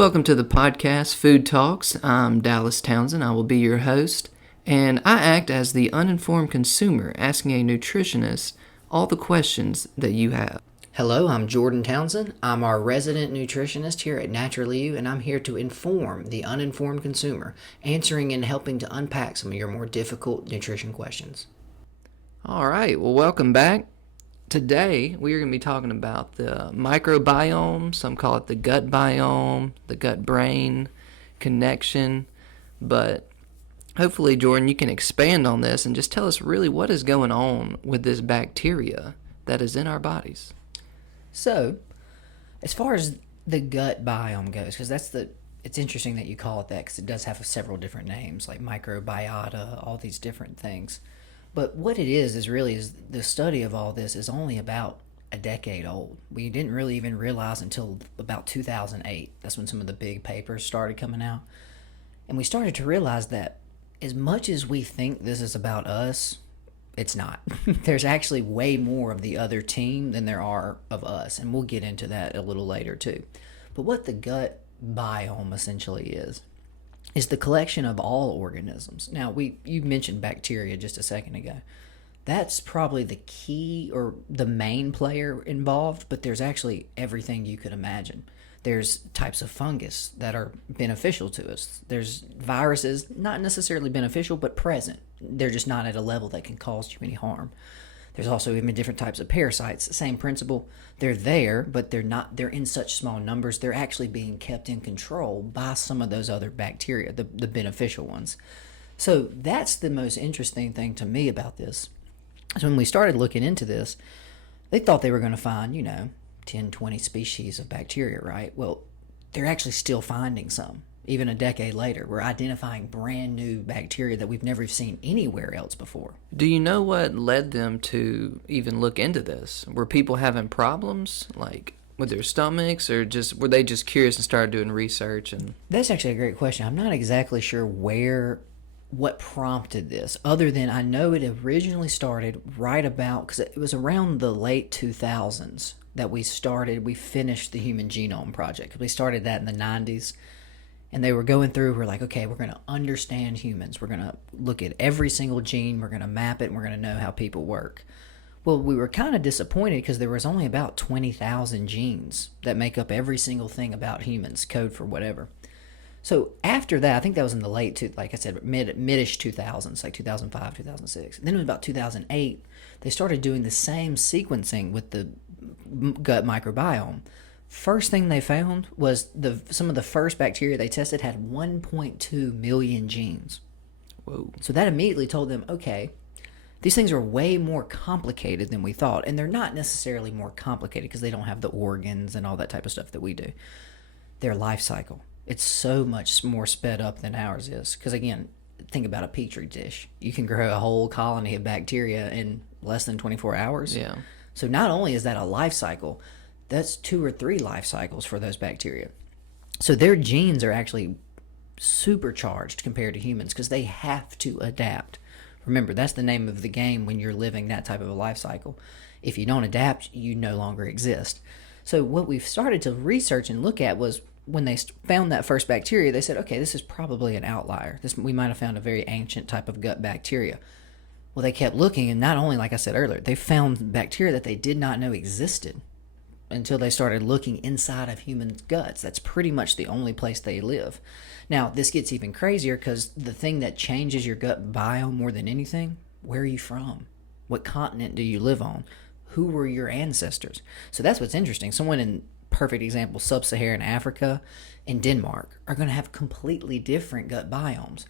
Welcome to the podcast, Food Talks. I'm Dallas Townsend. I will be your host, and I act as the uninformed consumer asking a nutritionist all the questions that you have. Hello, I'm Jordan Townsend. I'm our resident nutritionist here at Naturally You, and I'm here to inform the uninformed consumer, answering and helping to unpack some of your more difficult nutrition questions. All right, well, welcome back. Today, we are going to be talking about the microbiome. Some call it the gut biome, the gut-brain connection. But hopefully, Jordan, you can expand on this and just tell us really what is going on with this bacteria that is in our bodies. So, as far as the gut biome goes, because it's interesting that you call it that because it does have several different names like microbiota, all these different things. But what it is the study of all this is only about a decade old. We didn't really even realize until about 2008. That's when some of the big papers started coming out. And we started to realize that as much as we think this is about us, it's not. There's actually way more of the other team than there are of us. And we'll get into that a little later too. But what the gut biome essentially is the collection of all organisms. Now, you mentioned bacteria just a second ago. That's probably the key or the main player involved, but there's actually everything you could imagine. There's types of fungus that are beneficial to us. There's viruses, not necessarily beneficial, but present. They're just not at a level that can cause you any harm. There's also even different types of parasites. Same principle. They're there, but they're in such small numbers. They're actually being kept in control by some of those other bacteria, the beneficial ones. So that's the most interesting thing to me about this. So when we started looking into this, they thought they were going to find, 10, 20 species of bacteria, right? Well, they're actually still finding some. Even a decade later, we're identifying brand new bacteria that we've never seen anywhere else before. Do you know what led them to even look into this? Were people having problems, like with their stomachs, or were they just curious and started doing research? And that's actually a great question. I'm not exactly sure what prompted this, other than I know it originally started right about, because it was around the late 2000s that we finished the Human Genome Project. We started that in the 90s. And they were going through, we're like, okay, we're going to understand humans. We're going to look at every single gene. We're going to map it, and we're going to know how people work. Well, we were kind of disappointed because there was only about 20,000 genes that make up every single thing about humans, code for whatever. So after that, I think that was in the like I said, mid-ish 2000s, like 2005, 2006. And then it was about 2008, they started doing the same sequencing with the gut microbiome. First thing they found was some of the first bacteria they tested had 1.2 million genes. Whoa. So that immediately told them, okay, these things are way more complicated than we thought. And they're not necessarily more complicated because they don't have the organs and all that type of stuff that we do. Their life cycle, it's so much more sped up than ours is. Because again, think about a petri dish. You can grow a whole colony of bacteria in less than 24 hours. Yeah. So not only is that a life cycle, that's 2 or 3 life cycles for those bacteria. So their genes are actually supercharged compared to humans because they have to adapt. Remember, that's the name of the game when you're living that type of a life cycle. If you don't adapt, you no longer exist. So what we've started to research and look at was when they found that first bacteria, they said, okay, this is probably an outlier. We might have found a very ancient type of gut bacteria. Well, they kept looking, and not only, like I said earlier, they found bacteria that they did not know existed until they started looking inside of human guts. That's pretty much the only place they live. Now, this gets even crazier because the thing that changes your gut biome more than anything, where are you from? What continent do you live on? Who were your ancestors? So that's what's interesting. Someone in, perfect example, sub-Saharan Africa and Denmark are going to have completely different gut biomes.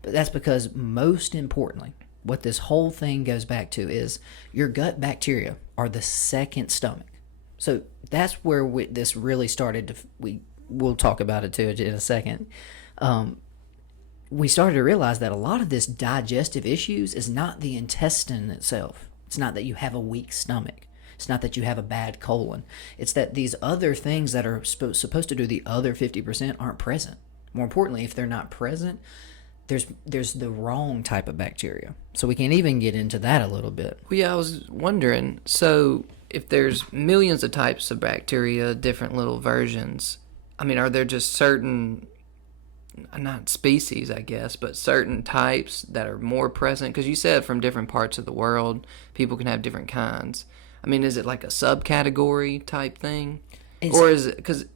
But that's because, most importantly, what this whole thing goes back to is your gut bacteria are the second stomach. So that's where this really started we'll talk about it too in a second. We started to realize that a lot of this digestive issues is not the intestine itself. It's not that you have a weak stomach. It's not that you have a bad colon. It's that these other things that are supposed to do the other 50% aren't present. More importantly, if they're not present, there's the wrong type of bacteria. So we can even get into that a little bit. Well, yeah, I was wondering, so if there's millions of types of bacteria, different little versions, I mean, are there just certain, not species, I guess, but certain types that are more present? Because you said from different parts of the world, people can have different kinds. I mean, is it like a subcategory type thing? It's Or is it, because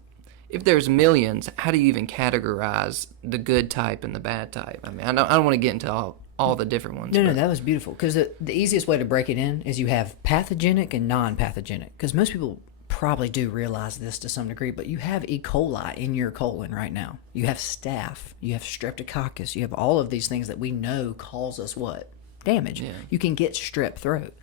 if there's millions, how do you even categorize the good type and the bad type? I mean, I don't want to get into all the different ones. no, that was beautiful because the easiest way to break it in is you have pathogenic and non-pathogenic. Because most people probably do realize this to some degree, but you have E. coli in your colon right now. You have staph, you have streptococcus, you have all of these things that we know cause us what? Damage. Yeah. You can get strep throat.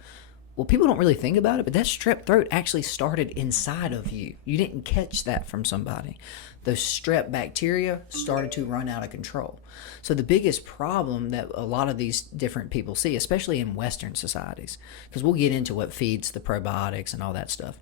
Well, people don't really think about it, but that strep throat actually started inside of you. You didn't catch that from somebody. Those strep bacteria started to run out of control. So the biggest problem that a lot of these different people see, especially in Western societies, because we'll get into what feeds the probiotics and all that stuff.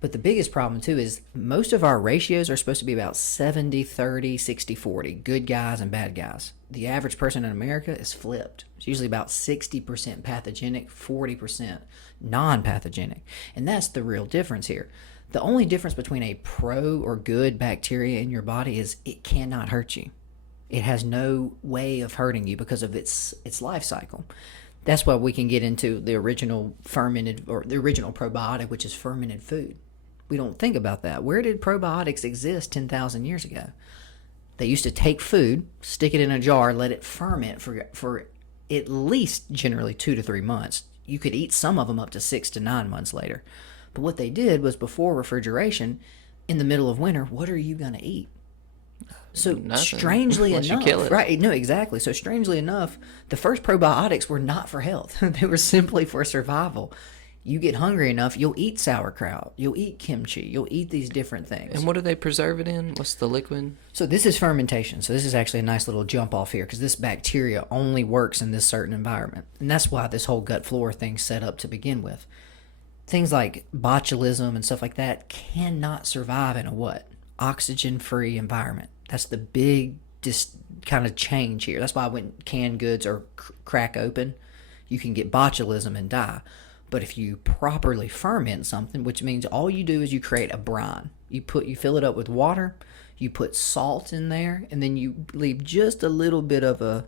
But the biggest problem too is most of our ratios are supposed to be about 70-30, 60-40, good guys and bad guys. The average person in America is flipped. It's usually about 60% pathogenic, 40% non-pathogenic. And that's the real difference here. The only difference between a pro or good bacteria in your body is it cannot hurt you. It has no way of hurting you because of its life cycle. That's why we can get into the original fermented or the original probiotic, which is fermented food. We don't think about that. Where did probiotics exist 10,000 years ago? They used to take food, stick it in a jar, let it ferment for at least generally 2 to 3 months. You could eat some of them up to 6 to 9 months later. But what they did was before refrigeration, in the middle of winter, what are you going to eat? So Nothing. strangely Unless you enough, kill it. right? No, exactly. So strangely enough, the first probiotics were not for health. They were simply for survival. You get hungry enough, you'll eat sauerkraut, you'll eat kimchi, you'll eat these different things. And what do they preserve it in? What's the liquid? So this is fermentation. So this is actually a nice little jump off here because this bacteria only works in this certain environment. And that's why this whole gut flora thing's set up to begin with. Things like botulism and stuff like that cannot survive in a what? Oxygen-free environment. That's the big kind of change here. That's why when canned goods are crack open, you can get botulism and die. But if you properly ferment something, which means all you do is you create a brine. You fill it up with water, you put salt in there, and then you leave just a little bit of a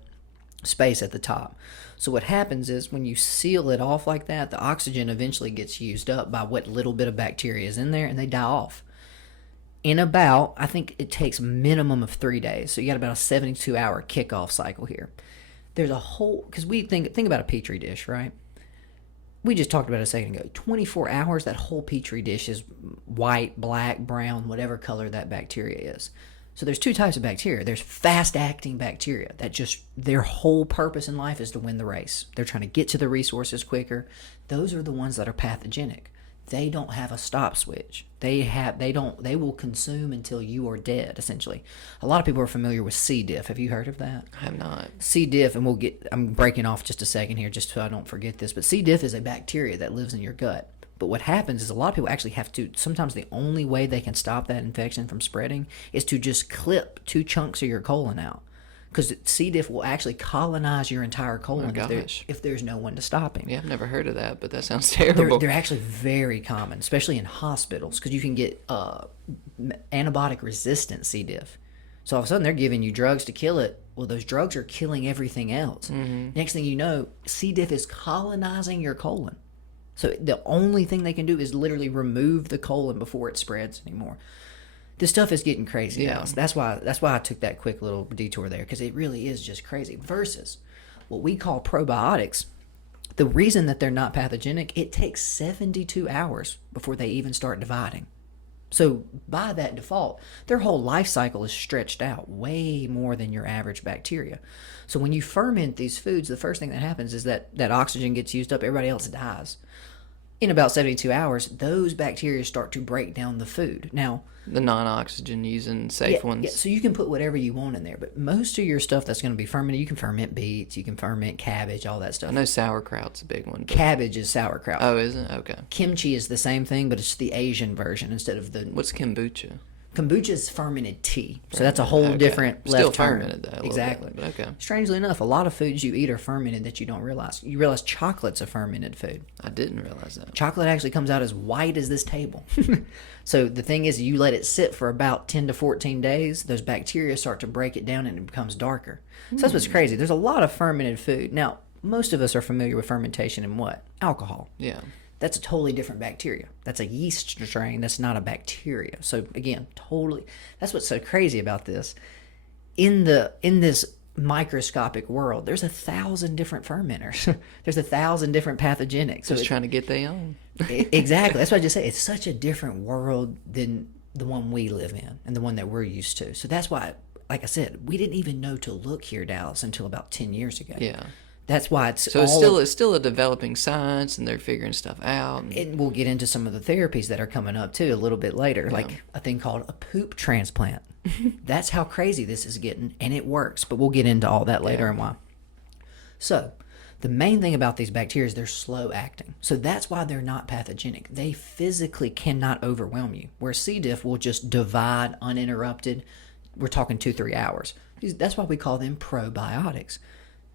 space at the top. So what happens is when you seal it off like that, the oxygen eventually gets used up by what little bit of bacteria is in there, and they die off. In about, I think it takes minimum of 3 days. So you got about a 72-hour kickoff cycle here. There's a whole, because we think about a Petri dish, right? We just talked about it a second ago. 24 hours, that whole Petri dish is white, black, brown, whatever color that bacteria is. So there's two types of bacteria. There's fast-acting bacteria that just, their whole purpose in life is to win the race. They're trying to get to the resources quicker. Those are the ones that are pathogenic. They don't have a stop switch. They will consume until you are dead, essentially. A lot of people are familiar with C. diff. Have you heard of that? I have not. C. diff, and I'm breaking off just a second here just so I don't forget this, but C. diff is a bacteria that lives in your gut. But what happens is a lot of people actually have to, sometimes the only way they can stop that infection from spreading is to just clip 2 chunks of your colon out. Because C. diff will actually colonize your entire colon if there's no one to stop him. Yeah, I've never heard of that, but that sounds terrible. They're actually very common, especially in hospitals, because you can get antibiotic-resistant C. diff. So all of a sudden, they're giving you drugs to kill it. Well, those drugs are killing everything else. Mm-hmm. Next thing you know, C. diff is colonizing your colon. So the only thing they can do is literally remove the colon before it spreads anymore. This stuff is getting crazy. Yeah. That's why I took that quick little detour there, because it really is just crazy. Versus what we call probiotics, the reason that they're not pathogenic, it takes 72 hours before they even start dividing. So by that default, their whole life cycle is stretched out way more than your average bacteria. So when you ferment these foods, the first thing that happens is that oxygen gets used up, everybody else dies. In about 72 hours, those bacteria start to break down the food. Now, the non-oxygen using safe ones. Yeah, so you can put whatever you want in there, but most of your stuff that's going to be fermented, you can ferment beets, you can ferment cabbage, all that stuff. I know sauerkraut's a big one. Cabbage is sauerkraut. Oh, is it? Okay. Kimchi is the same thing, but it's the Asian version instead of the... What's kombucha? Kombucha is fermented tea, so that's a whole different Still left turn. fermented though. Exactly. Bit, but okay. Strangely enough, a lot of foods you eat are fermented that you don't realize. You realize chocolate's a fermented food. I didn't realize that. Chocolate actually comes out as white as this table. So the thing is, you let it sit for about 10 to 14 days, those bacteria start to break it down and it becomes darker. So that's what's crazy. There's a lot of fermented food. Now, most of us are familiar with fermentation in what? Alcohol. Yeah. That's a totally different bacteria. That's a yeast strain. That's not a bacteria. So again, totally. That's what's so crazy about this. In this microscopic world, there's 1,000 different fermenters. There's 1,000 different pathogenics. So just trying to get their own. Exactly. That's what I just say. It's such a different world than the one we live in and the one that we're used to. So that's why, like I said, we didn't even know to look here, Dallas, until about 10 years ago. Yeah. That's why it's so it's still a developing science, and they're figuring stuff out. And we'll get into some of the therapies that are coming up too a little bit later, like a thing called a poop transplant. That's how crazy this is getting, and it works. But we'll get into all that later and why. So, the main thing about these bacteria is they're slow acting. So that's why they're not pathogenic. They physically cannot overwhelm you. Where C. diff will just divide uninterrupted. We're talking 2-3 hours. That's why we call them probiotics.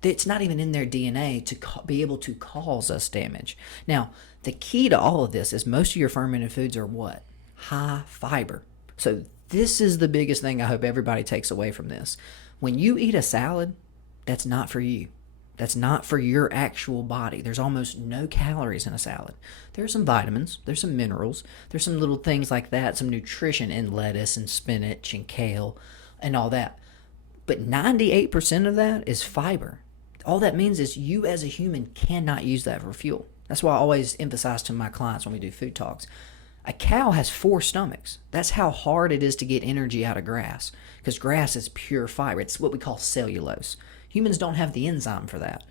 It's not even in their DNA to be able to cause us damage. Now, the key to all of this is most of your fermented foods are what? High fiber. So this is the biggest thing I hope everybody takes away from this. When you eat a salad, that's not for you. That's not for your actual body. There's almost no calories in a salad. There's some vitamins. There's some minerals. There's some little things like that, some nutrition in lettuce and spinach and kale and all that. But 98% of that is fiber. All that means is you as a human cannot use that for fuel. That's why I always emphasize to my clients when we do food talks. A cow has 4 stomachs. That's how hard it is to get energy out of grass, because grass is pure fiber. It's what we call cellulose. Humans don't have the enzyme for that.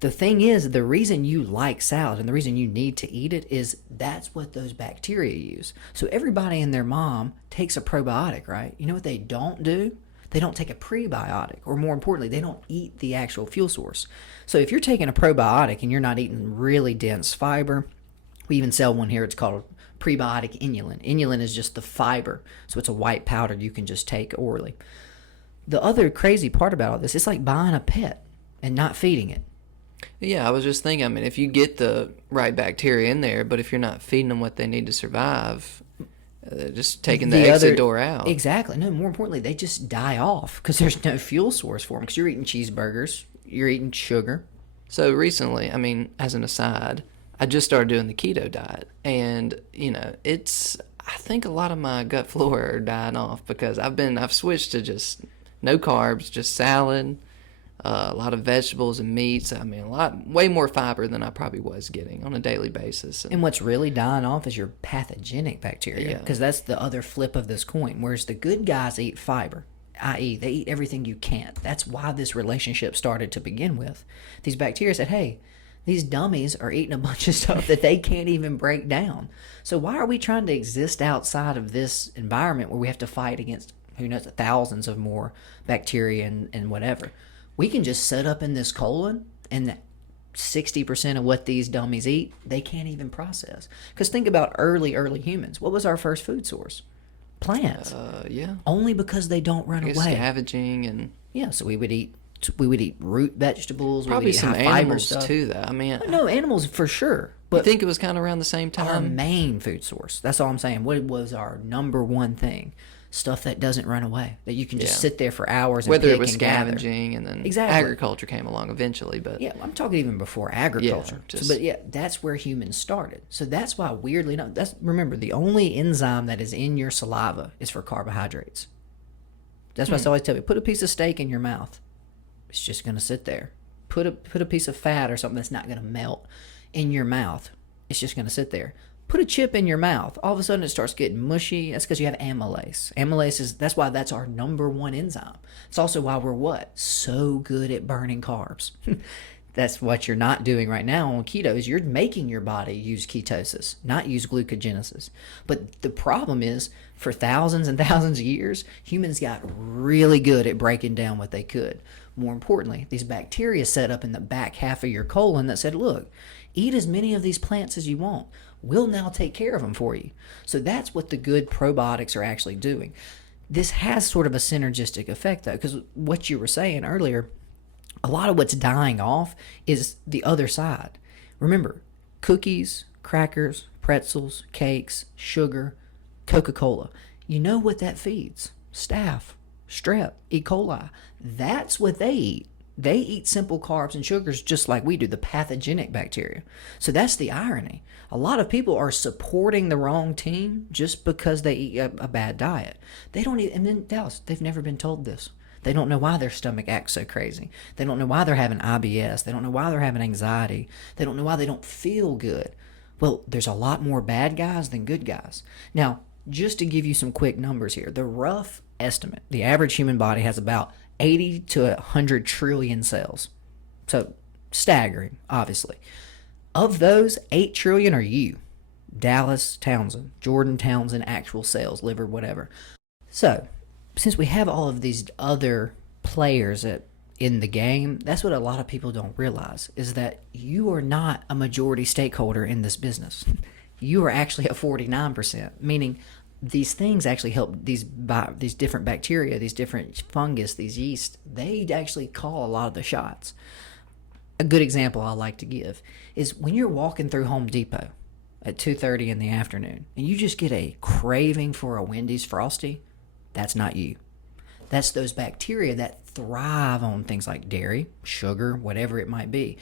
The thing is, the reason you like salad and the reason you need to eat it is that's what those bacteria use. So everybody and their mom takes a probiotic, right? You know what they don't do? They don't take a prebiotic, or more importantly, they don't eat the actual fuel source. So if you're taking a probiotic and you're not eating really dense fiber, we even sell one here, it's called prebiotic inulin. Inulin is just the fiber, so it's a white powder you can just take orally. The other crazy part about all this, it's like buying a pet and not feeding it. Yeah, I was just thinking, I mean, if you get the right bacteria in there, but if you're not feeding them what they need to survive, just taking the exit door out. Exactly. No, more importantly, they just die off because there's no fuel source for them, because you're eating cheeseburgers, you're eating sugar. So recently, I mean, as an aside, I just started doing the keto diet, and, I think a lot of my gut flora are dying off because I've switched to just no carbs, just salad, a lot of vegetables and meats. I mean, way more fiber than I probably was getting on a daily basis. And what's really dying off is your pathogenic bacteria, because that's the other flip of this coin. Whereas the good guys eat fiber, i.e. they eat everything you can't. That's why this relationship started to begin with. These bacteria said, hey, these dummies are eating a bunch of stuff that they can't even break down. So why are we trying to exist outside of this environment where we have to fight against, who knows, thousands of more bacteria and whatever? We can just set up in this colon, and 60% of what these dummies eat, they can't even process. Because think about early humans. What was our first food source? Plants. Yeah. Only because they don't run away. Scavenging and... Yeah, so we would eat root vegetables. Probably we would eat some high fiber animals stuff too, though. I mean... No, animals for sure. But you think it was kind of around the same time? Our main food source. That's all I'm saying. What was our number one thing? Stuff that doesn't run away, that you can just sit there for hours and whether pick it was and gather. scavenging, and then Exactly. agriculture came along eventually. But yeah, I'm talking even before agriculture. Yeah, But yeah, that's where humans started. So that's why, weirdly enough, remember, the only enzyme that is in your saliva is for carbohydrates. That's why I always tell you, put a piece of steak in your mouth. It's just going to sit there. Put a piece of fat or something that's not going to melt in your mouth. It's just going to sit there. Put a chip in your mouth. All of a sudden it starts getting mushy. That's because you have amylase. Amylase that's why that's our number one enzyme. It's also why we're what? So good at burning carbs. That's what you're not doing right now on keto, is you're making your body use ketosis, not use glucogenesis. But the problem is, for thousands and thousands of years, humans got really good at breaking down what they could. More importantly, these bacteria set up in the back half of your colon that said, look, eat as many of these plants as you want. We'll now take care of them for you. So that's what the good probiotics are actually doing. This has sort of a synergistic effect, though, because what you were saying earlier, a lot of what's dying off is the other side. Remember, cookies, crackers, pretzels, cakes, sugar, Coca-Cola. You know what that feeds? Staph, strep, E. coli. That's what they eat. They eat simple carbs and sugars just like we do, the pathogenic bacteria. So that's the irony. A lot of people are supporting the wrong team just because they eat a bad diet. They don't eat, and then Dallas, they've never been told this. They don't know why their stomach acts so crazy. They don't know why they're having IBS. They don't know why they're having anxiety. They don't know why they don't feel good. Well, there's a lot more bad guys than good guys. Now, just to give you some quick numbers here, the rough estimate, the average human body has about 80 to 100 trillion cells. So, staggering, obviously. Of those, 8 trillion are you. Dallas, Townsend, Jordan Townsend, actual cells, liver, whatever. So, since we have all of these other players in the game, that's what a lot of people don't realize, is that you are not a majority stakeholder in this business. You are actually at 49%, meaning these things actually help these different bacteria, these different fungus, these yeast, they actually call a lot of the shots. A good example I like to give is when you're walking through Home Depot at 2:30 in the afternoon and you just get a craving for a Wendy's Frosty, that's not you. That's those bacteria that thrive on things like dairy, sugar, whatever it might be.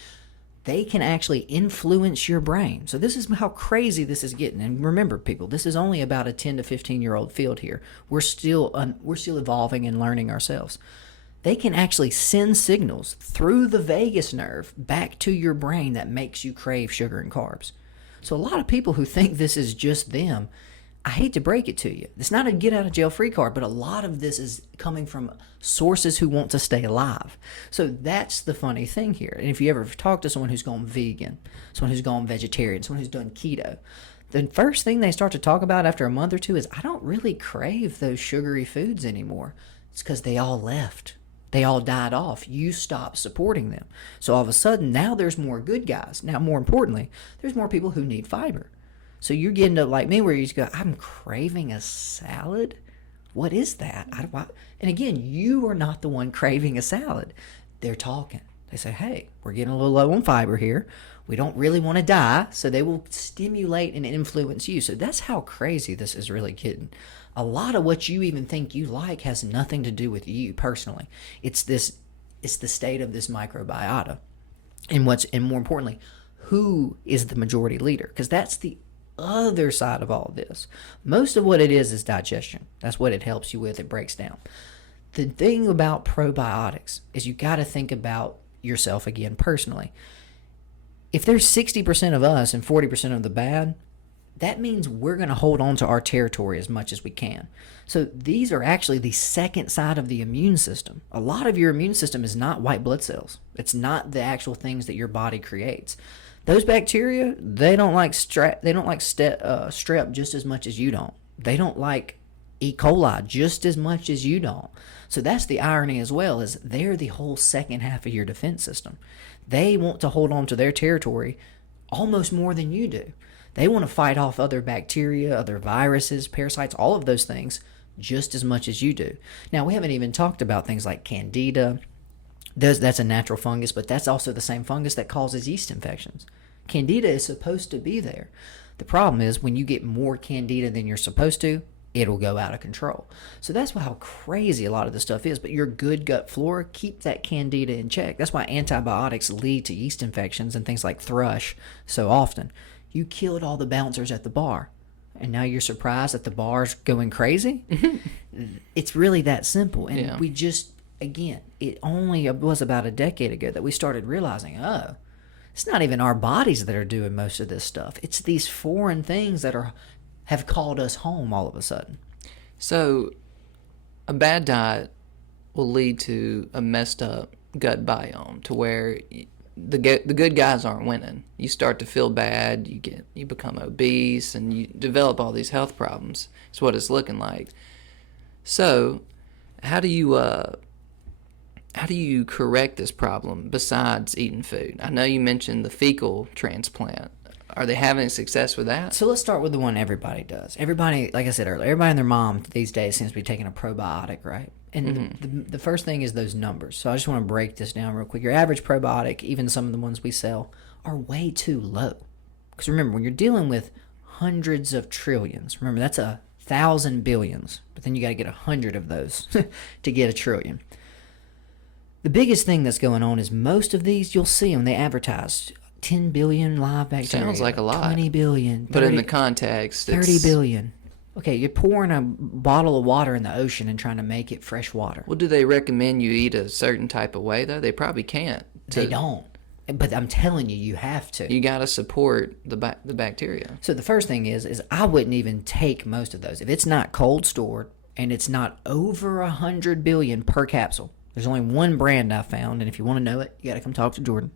They can actually influence your brain. So this is how crazy this is getting. And remember, people, this is only about a 10 to 15-year-old field here. We're still evolving and learning ourselves. They can actually send signals through the vagus nerve back to your brain that makes you crave sugar and carbs. So a lot of people who think this is just them, I hate to break it to you. It's not a get out of jail free card, but a lot of this is coming from sources who want to stay alive. So that's the funny thing here. And if you ever talk to someone who's gone vegan, someone who's gone vegetarian, someone who's done keto, the first thing they start to talk about after a month or two is, I don't really crave those sugary foods anymore. It's because they all left. They all died off. You stopped supporting them. So all of a sudden, now there's more good guys. Now, more importantly, there's more people who need fiber. So you're getting to like me where you just go, I'm craving a salad? What is that? And again, you are not the one craving a salad. They're talking. They say, hey, we're getting a little low on fiber here. We don't really want to die. So they will stimulate and influence you. So that's how crazy this is really getting. A lot of what you even think you like has nothing to do with you personally. It's the state of this microbiota. And more importantly, who is the majority leader? Because that's the other side of all this. Most of what it is digestion. That's what it helps you with. It breaks down. The thing about probiotics is you got to think about yourself again personally. If there's 60% of us and 40% of the bad, that means we're going to hold on to our territory as much as we can. So these are actually the second side of the immune system. A lot of your immune system is not white blood cells. It's not the actual things that your body creates. Those bacteria, they don't like strep just as much as you don't. They don't like E. coli just as much as you don't. So that's the irony as well, is they're the whole second half of your defense system. They want to hold on to their territory almost more than you do. They want to fight off other bacteria, other viruses, parasites, all of those things just as much as you do. Now, we haven't even talked about things like Candida. That's a natural fungus, but that's also the same fungus that causes yeast infections. Candida is supposed to be there. The problem is when you get more Candida than you're supposed to, it'll go out of control. So that's how crazy a lot of this stuff is. But your good gut flora, keep that Candida in check. That's why antibiotics lead to yeast infections and things like thrush so often. You killed all the bouncers at the bar, and now you're surprised that the bar's going crazy? It's really that simple. And we just, again, it only was about a decade ago that we started realizing, it's not even our bodies that are doing most of this stuff. It's these foreign things that have called us home all of a sudden. So a bad diet will lead to a messed up gut biome to where the good guys aren't winning. You start to feel bad, you become obese, and you develop all these health problems. It's what it's looking like. So how do you how do you correct this problem besides eating food? I know you mentioned the fecal transplant. Are they having success with that? So let's start with the one everybody does. Everybody, like I said earlier, everybody and their mom these days seems to be taking a probiotic, right? And the first thing is those numbers. So I just want to break this down real quick. Your average probiotic, even some of the ones we sell, are way too low. Because remember, when you're dealing with hundreds of trillions, remember that's 1,000 billions, but then you got to get 100 of those to get a trillion. The biggest thing that's going on is most of these, you'll see them, they advertise 10 billion live bacteria. Sounds like a lot. 20 billion. 30, But in the context, 30 billion. Okay, you're pouring a bottle of water in the ocean and trying to make it fresh water. Well, do they recommend you eat a certain type of way, though? They probably can't. They don't. But I'm telling you, you have to. You got to support the bacteria. So the first thing is I wouldn't even take most of those. If it's not cold stored and it's not over 100 billion per capsule, there's only one brand I found, and if you want to know it, you got to come talk to Jordan.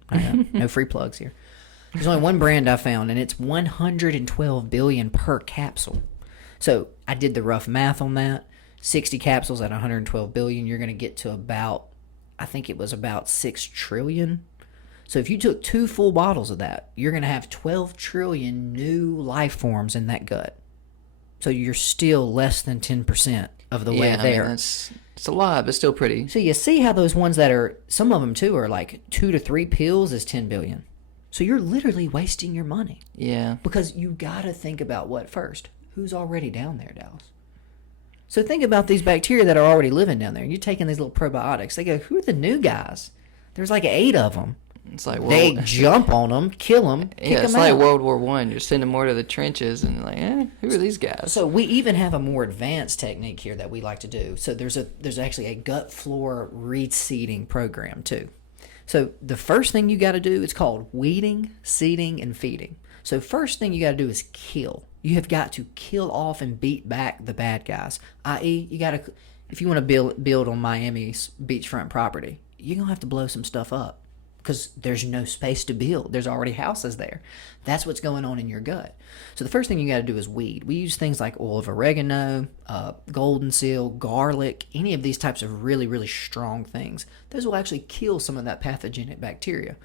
No free plugs here. There's only one brand I found, and it's 112 billion per capsule. So I did the rough math on that. 60 capsules at 112 billion, you're going to get to about, I think it was about 6 trillion. So if you took 2 full bottles of that, you're going to have 12 trillion new life forms in that gut. So you're still less than 10% of the way there. It's a lot, but still pretty. So you see how those ones that are, some of them too are like 2 to 3 pills is 10 billion. So you're literally wasting your money. Yeah. Because you got to think about what first? Who's already down there, Dallas? So think about these bacteria that are already living down there. You're taking these little probiotics. They go, who are the new guys? There's like 8 of them. It's like they jump on them, kill them, kick them out. It's like World War I. You're sending more to the trenches, and like, who are these guys? So we even have a more advanced technique here that we like to do. So there's actually a gut flora reseeding program too. So the first thing you got to do, it's called weeding, seeding, and feeding. So first thing you got to do is kill. You have got to kill off and beat back the bad guys. I.e., you got to, if you want to build on Miami's beachfront property, you're gonna have to blow some stuff up because there's no space to build. There's already houses there. That's what's going on in your gut. So the first thing you got to do is weed. We use things like oil of oregano, golden seal, garlic, any of these types of really, really strong things. Those will actually kill some of that pathogenic bacteria.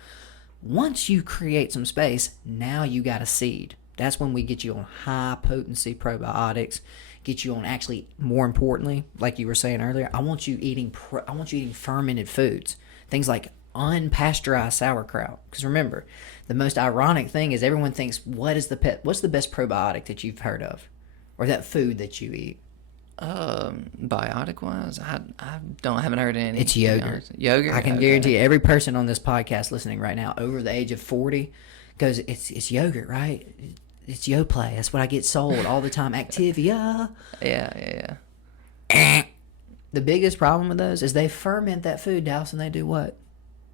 Once you create some space, now you got to seed. That's when we get you on high potency probiotics, get you on, actually, more importantly, like you were saying earlier, I want you eating fermented foods. Things like unpasteurized sauerkraut. Because remember, the most ironic thing is everyone thinks, what's the best probiotic that you've heard of? Or that food that you eat? Biotic wise, I haven't heard any. It's yogurt. Yogurt? I can guarantee you, every person on this podcast listening right now over the age of 40 goes, it's yogurt, right? It's Yoplait. That's what I get sold all the time. Activia. Yeah. The biggest problem with those is they ferment that food, Dallas, and they do what?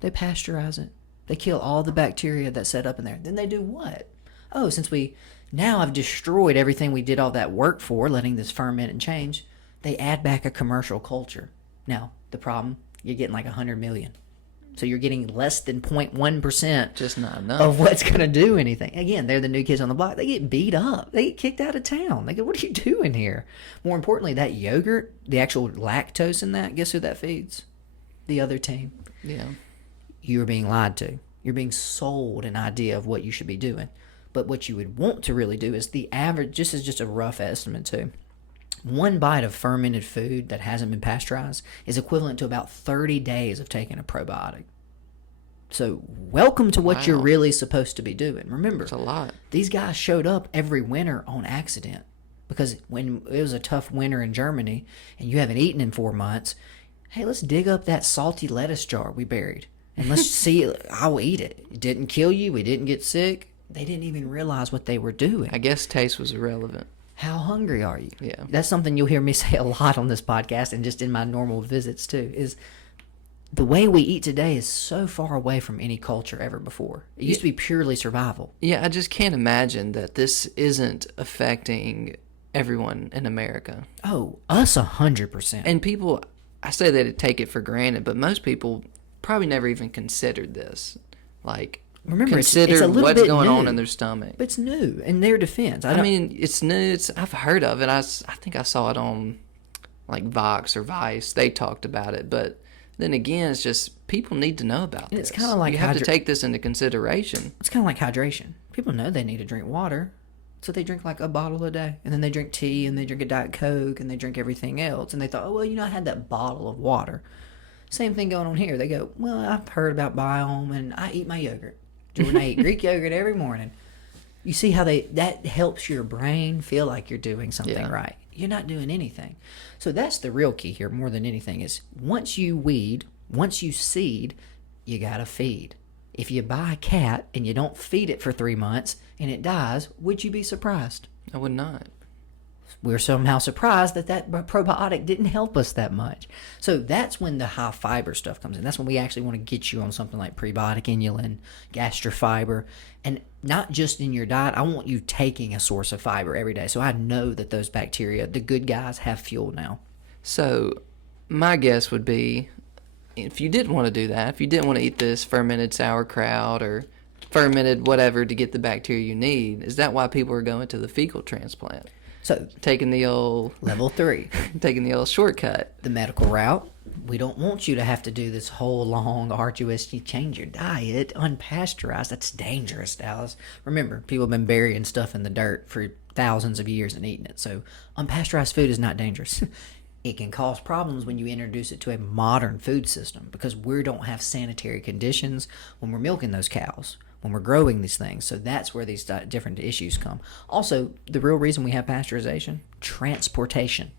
They pasteurize it. They kill all the bacteria that's set up in there. Then they do what? Oh, now I've destroyed everything we did all that work for, letting this ferment and change. They add back a commercial culture. Now, the problem, you're getting like 100 million. So you're getting less than 0.1%. Just not enough. Of what's going to do anything. Again, they're the new kids on the block. They get beat up. They get kicked out of town. They go, what are you doing here? More importantly, that yogurt, the actual lactose in that, guess who that feeds? The other team. Yeah. You're being lied to. You're being sold an idea of what you should be doing. But what you would want to really do is the average, this is just a rough estimate too, 1 bite of fermented food that hasn't been pasteurized is equivalent to about 30 days of taking a probiotic. So welcome to what you're really supposed to be doing. Remember, it's a lot. These guys showed up every winter on accident because when it was a tough winter in Germany and you haven't eaten in 4 months, hey, let's dig up that salty lettuce jar we buried and let's see, I'll eat it. It didn't kill you. We didn't get sick. They didn't even realize what they were doing. I guess taste was irrelevant. How hungry are you? Yeah. That's something you'll hear me say a lot on this podcast and just in my normal visits too, is the way we eat today is so far away from any culture ever before. It used to be purely survival. Yeah, I just can't imagine that this isn't affecting everyone in America. Oh, us 100%. And people, I say they take it for granted, but most people probably never even considered this. Like, remember, consider it's a little what's bit going new, on in their stomach. But it's new in their defense. I mean, it's new. I've heard of it. I think I saw it on like Vox or Vice. They talked about it, but then again, it's just people need to know about And this. it's kind of like you have to take this into consideration. It's kind of like hydration. People know they need to drink water, so they drink like a bottle a day, and then they drink tea, and they drink a Diet Coke, and they drink everything else. And they thought, oh well, I had that bottle of water. Same thing going on here. They go, well, I've heard about Biome, and I eat my yogurt. Jordan, I eat Greek yogurt every morning. You see how that helps your brain feel like you're doing something right. You're not doing anything. So that's the real key here more than anything is once you seed, you got to feed. If you buy a cat and you don't feed it for 3 months and it dies, would you be surprised? I would not. We're somehow surprised that probiotic didn't help us that much. So that's when the high fiber stuff comes in. That's when we actually want to get you on something like prebiotic inulin, gastrofiber, and not just in your diet. I want you taking a source of fiber every day. So I know that those bacteria, the good guys, have fuel now. So my guess would be if you didn't want to do that, if you didn't want to eat this fermented sauerkraut or fermented whatever to get the bacteria you need, is that why people are going to the fecal transplant? So taking the old level 3, taking the old shortcut, the medical route. We don't want you to have to do this whole long, arduous. You change your diet, unpasteurized. That's dangerous, Dallas. Remember, people have been burying stuff in the dirt for thousands of years and eating it. So unpasteurized food is not dangerous. It can cause problems when you introduce it to a modern food system because we don't have sanitary conditions when we're milking those cows, when we're growing these things. So that's where these different issues come. Also, the real reason we have pasteurization, transportation.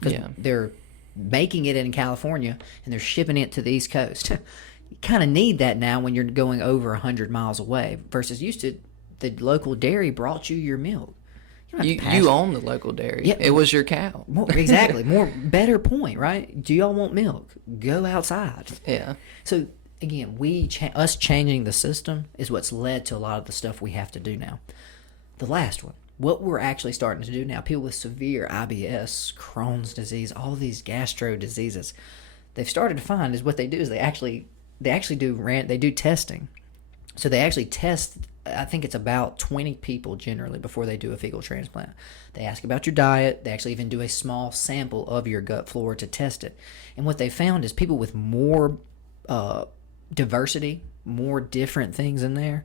Because they're making it in California and they're shipping it to the East Coast. You kind of need that now when you're going over 100 miles away versus used to the local dairy brought you your milk. You own the local dairy. Yeah, it was your cow. Exactly. Better point, right? Do y'all want milk? Go outside. Yeah. So again, us changing the system is what's led to a lot of the stuff we have to do now. The last one, what we're actually starting to do now, people with severe IBS, Crohn's disease, all these gastro diseases, they've started to find is what they do is they actually do testing. So they actually test, I think it's about 20 people generally before they do a fecal transplant. They ask about your diet. They actually even do a small sample of your gut flora to test it. And what they found is people with more diversity, more different things in there,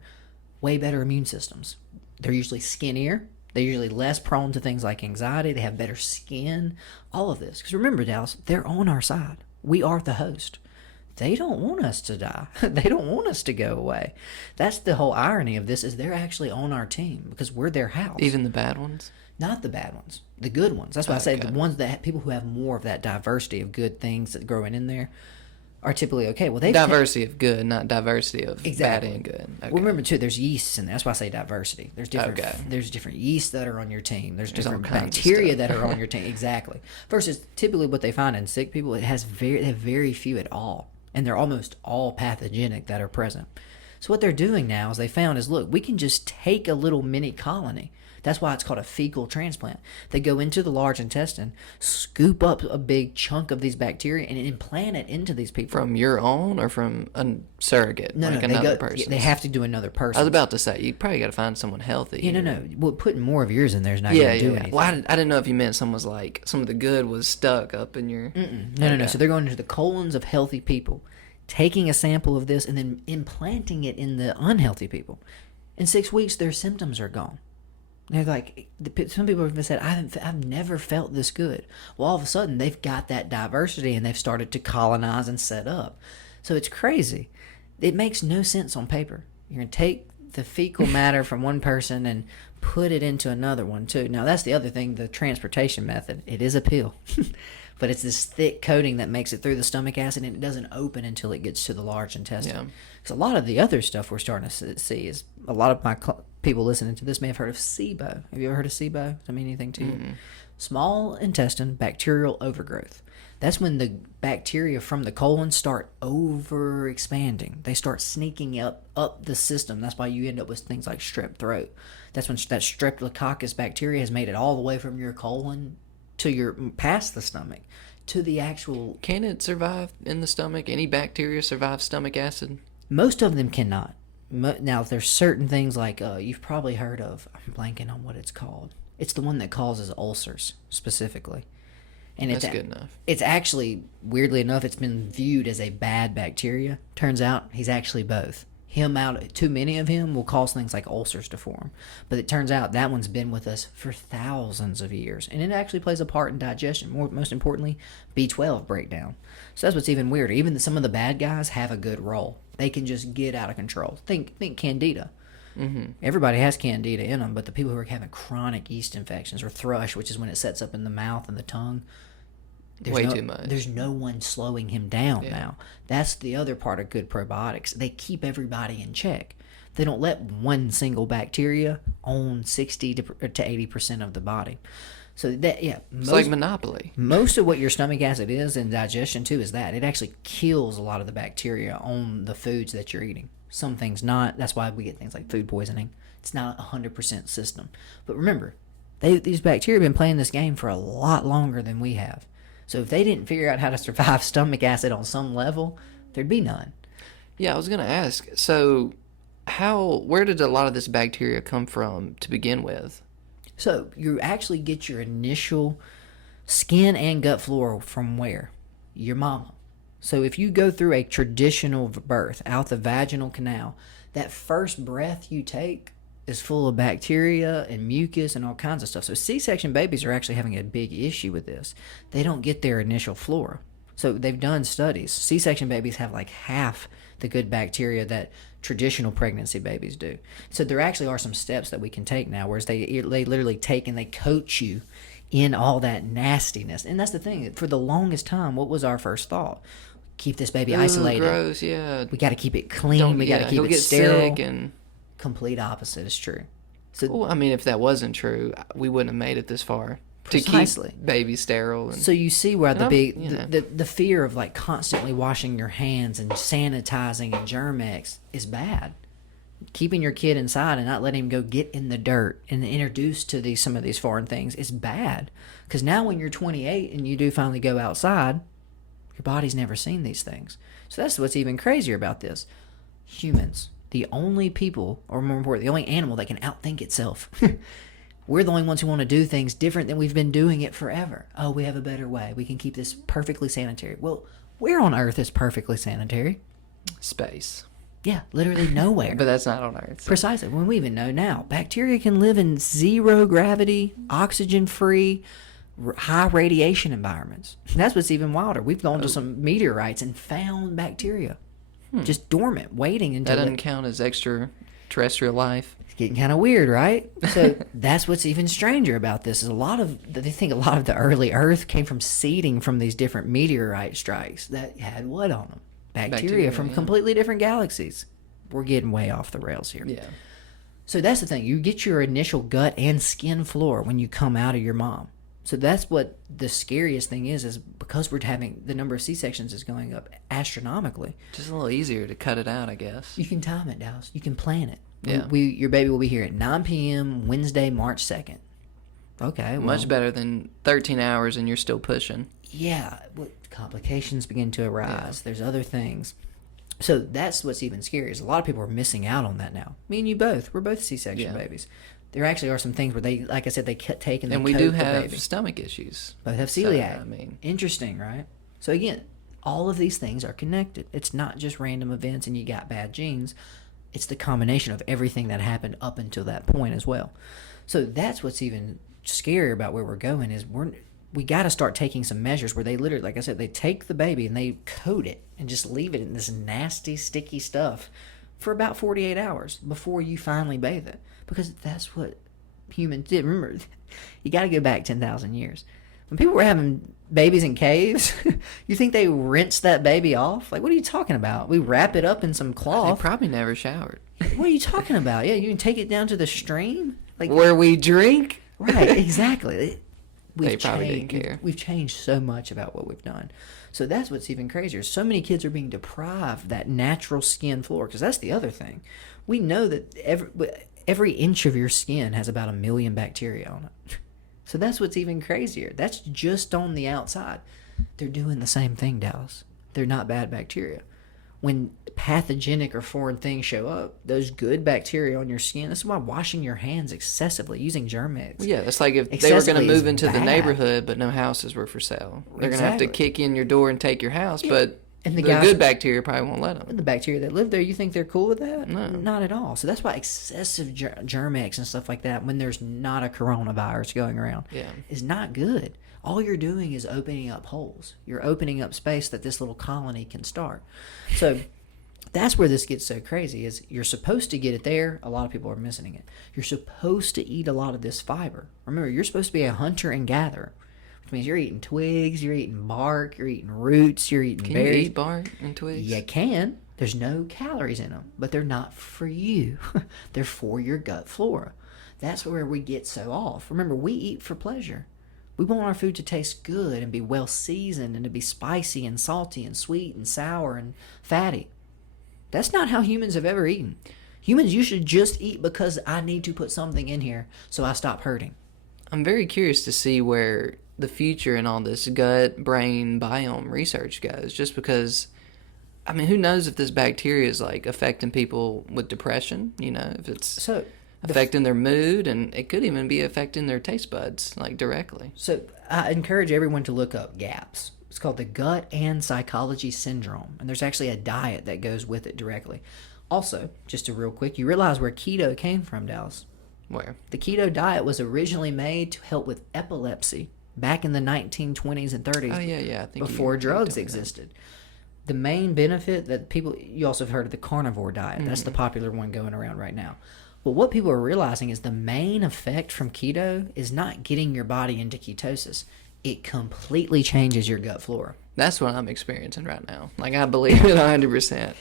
way better immune systems. They're usually skinnier. They're usually less prone to things like anxiety. They have better skin, all of this. Because remember, Dallas, they're on our side. We are the host. They don't want us to die. They don't want us to go away. That's the whole irony of this is they're actually on our team because we're their house. Even the bad ones? Not the bad ones. The good ones. That's why I say the ones that people who have more of that diversity of good things that growing in there are typically okay. Well, diversity of good, not diversity of bad and good. Okay. Well, remember too, there's yeasts in there. That's why I say diversity. There's different. There's different yeasts that are on your team. There's different bacteria that are on your team. Exactly. Versus typically what they find in sick people, they have very few at all, and they're almost all pathogenic that are present. So what they're doing now is they found is look, we can just take a little mini colony. That's why it's called a fecal transplant. They go into the large intestine, scoop up a big chunk of these bacteria, and implant it into these people. From your own or from a surrogate? No, another person? They have to do another person. I was about to say, you probably got to find someone healthy. Yeah, no. Well, putting more of yours in there is not going to do anything. Well, I didn't know if you meant some was like, some of the good was stuck up in your... No. So they're going into the colons of healthy people, taking a sample of this, and then implanting it in the unhealthy people. In 6 weeks, their symptoms are gone. They're like, some people have said, I've never felt this good. Well, all of a sudden, they've got that diversity and they've started to colonize and set up. So it's crazy. It makes no sense on paper. You're going to take the fecal matter from one person and put it into another one, too. Now, that's the other thing, the transportation method. It is a pill. But it's this thick coating that makes it through the stomach acid, and it doesn't open until it gets to the large intestine. Because a lot of the other stuff we're starting to see is a lot of my people listening to this may have heard of SIBO. Have you ever heard of SIBO? Does that mean anything to you? Small intestine bacterial overgrowth. That's when the bacteria from the colon start over expanding. They start sneaking up the system. That's why you end up with things like strep throat. That's when that streptococcus bacteria has made it all the way from your colon to your past the stomach to the actual... Can it survive in the stomach? Any bacteria survive stomach acid? Most of them cannot. Now, there's certain things like you've probably heard of, I'm blanking on what it's called. It's the one that causes ulcers specifically. And That's good enough. It's actually, weirdly enough, it's been viewed as a bad bacteria. Turns out he's actually both. Too many of him will cause things like ulcers to form. But it turns out that one's been with us for thousands of years. And it actually plays a part in digestion. Most importantly, B12 breakdown. So that's what's even weirder. Even some of the bad guys have a good role. They can just get out of control. Think Candida. Mm-hmm. Everybody has Candida in them, but the people who are having chronic yeast infections, or thrush, which is when it sets up in the mouth and the tongue, Too much. There's no one slowing him down now. That's the other part of good probiotics. They keep everybody in check. They don't let one single bacteria own 60 to 80% of the body. So it's like Monopoly. Most of what your stomach acid is in digestion too is that it actually kills a lot of the bacteria on the foods that you're eating. Some things not. That's why we get things like food poisoning. It's not a 100% system. But remember, these bacteria have been playing this game for a lot longer than we have. So if they didn't figure out how to survive stomach acid on some level, there'd be none. Yeah, I was going to ask. So where did a lot of this bacteria come from to begin with? So you actually get your initial skin and gut flora from where? Your mama. So if you go through a traditional birth out the vaginal canal, that first breath you take is full of bacteria and mucus and all kinds of stuff. So C-section babies are actually having a big issue with this. They don't get their initial flora. So they've done studies. C-section babies have like half the good bacteria that traditional pregnancy babies do. So there actually are some steps that we can take now, whereas they literally take and they coat you in all that nastiness. And that's the thing. For the longest time, what was our first thought? Keep this baby isolated. Gross, yeah. We got to keep it clean. We got to keep it sterile. Sick and... Complete opposite is true. So, well, I mean, if that wasn't true, we wouldn't have made it this far. Precisely. To keep babies sterile. So you see where the fear of like constantly washing your hands and sanitizing and Germ-X is bad. Keeping your kid inside and not letting him go get in the dirt and introduced to some of these foreign things is bad. Because now when you're 28 and you do finally go outside, your body's never seen these things. So that's what's even crazier about this. Humans. The only people, or more important, the only animal that can outthink itself. We're the only ones who want to do things different than we've been doing it forever. Oh, we have a better way. We can keep this perfectly sanitary. Well, where on Earth is perfectly sanitary? Space. Yeah, literally nowhere. But that's not on Earth. So. Precisely. When we even know now, bacteria can live in zero gravity, oxygen-free, high radiation environments. And that's what's even wilder. We've gone to some meteorites and found bacteria. Just dormant, waiting until... That doesn't count as extraterrestrial life. It's getting kind of weird, right? So that's what's even stranger about this is they think a lot of the early Earth came from seeding from these different meteorite strikes that had what on them? Bacteria from completely different galaxies. We're getting way off the rails here. Yeah. So that's the thing. You get your initial gut and skin flora when you come out of your mom. So that's what the scariest thing is because we're having the number of C-sections is going up astronomically. Just a little easier to cut it out, I guess. You can time it, Dallas. You can plan it. Yeah. Your baby will be here at 9 p.m. Wednesday, March 2nd. Okay. Well, much better than 13 hours and you're still pushing. Yeah. Complications begin to arise. Yeah. There's other things. So that's what's even scarier is a lot of people are missing out on that now. Me and you both. We're both C-section babies. There actually are some things where they, like I said, they take and they we coat do the have baby. Stomach issues. Both have celiac. So, Interesting, right? So again, all of these things are connected. It's not just random events and you got bad genes. It's the combination of everything that happened up until that point as well. So that's what's even scarier about where we're going is we got to start taking some measures where they literally, like I said, they take the baby and they coat it and just leave it in this nasty, sticky stuff for about 48 hours before you finally bathe it. Because that's what humans did. Remember, you got to go back 10,000 years. When people were having babies in caves, you think they rinsed that baby off? Like, what are you talking about? We wrap it up in some cloth. They probably never showered. What are you talking about? Yeah, you can take it down to the stream. Like where we drink? Right, exactly. They probably didn't care. We've changed so much about what we've done. So that's what's even crazier. So many kids are being deprived that natural skin flora, because that's the other thing. We know that every inch of your skin has about 1 million bacteria on it. So that's what's even crazier. That's just on the outside. They're doing the same thing, Dallas. They're not bad bacteria. when pathogenic or foreign things show up, those good bacteria on your skin, that's why washing your hands excessively, using Germ-X. Yeah, it's like if they were going excessively to is move into the bad. neighborhood, but no houses were for sale. They're going to have to Exactly. kick in your door and take your house, but And the the guys- good bacteria probably won't let them. The bacteria that live there, you think they're cool with that? No. Not at all. So that's why excessive Germ-X and stuff like that, when there's not a coronavirus going around, Yeah. is not good. All you're doing is opening up holes. You're opening up space that this little colony can start. So that's where this gets so crazy, is you're supposed to get it there. A lot of people are missing it. You're supposed to eat a lot of this fiber. Remember, you're supposed to be a hunter and gatherer, which means you're eating twigs, you're eating bark, you're eating roots, you're eating Can berries. you eat bark and twigs? You can. There's no calories in them, but they're not for you. They're for your gut flora. That's where we get so off. Remember, we eat for pleasure. We want our food to taste good and be well seasoned and to be spicy and salty and sweet and sour and fatty. That's not how humans have ever eaten. Humans, you should just eat because I need to put something in here so I stop hurting. I'm very curious to see where the future and all this gut brain biome research goes, just because, I mean, who knows if this bacteria is like affecting people with depression, if it's So affecting their mood, and it could even be affecting their taste buds, like directly. So I encourage everyone to look up GAPS. It's called the Gut and Psychology Syndrome, and there's actually a diet that goes with it directly. Also, just a real quick, you realize where keto came from, Dallas? Where? The keto diet was originally made to help with epilepsy back in the 1920s and 30s. Oh, yeah, I think before you drugs told me that. existed. The main benefit that people, you also have heard of the carnivore diet. That's the popular one going around right now. But what people are realizing is the main effect from keto is not getting your body into ketosis. It completely changes your gut flora. That's what I'm experiencing right now. Like, I believe it 100%.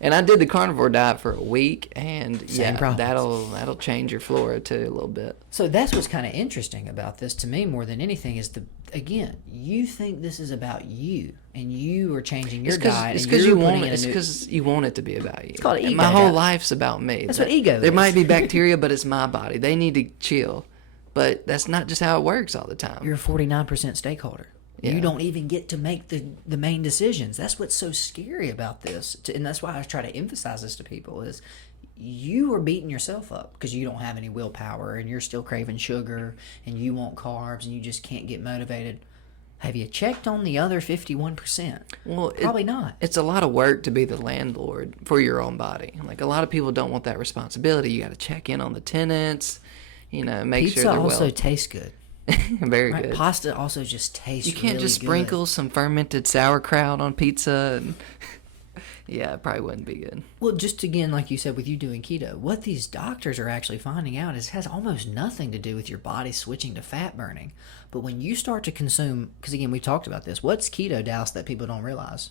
And I did the carnivore diet for a week, and Same problems. that'll change your flora too a little bit. So that's what's kind of interesting about this to me more than anything is again, you think this is about you and you are changing your diet. It's and because you're you want putting it. in a It's new- because you want it to be about you. It's called and ego my whole death. life's about me. That's what ego There is. might be bacteria, but it's my body. They need to chill. But that's not just how it works all the time. You're a 49% stakeholder. Yeah. You don't even get to make the main decisions. That's what's so scary about this. And that's why I try to emphasize this to people is you are beating yourself up because you don't have any willpower and you're still craving sugar and you want carbs and you just can't get motivated. Have you checked on the other 51%? Well, Probably not. It's a lot of work to be the landlord for your own body. Like, a lot of people don't want that responsibility. You got to check in on the tenants, make Pizza sure they're also well. tastes good. Very Right? good. Pasta also just tastes You can't really just good. sprinkle some fermented sauerkraut on pizza. And yeah, it probably wouldn't be good. Well, just again, like you said, with you doing keto, what these doctors are actually finding out is it has almost nothing to do with your body switching to fat burning. But when you start to consume, because again, we talked about this, what's keto, Dallas, that people don't realize?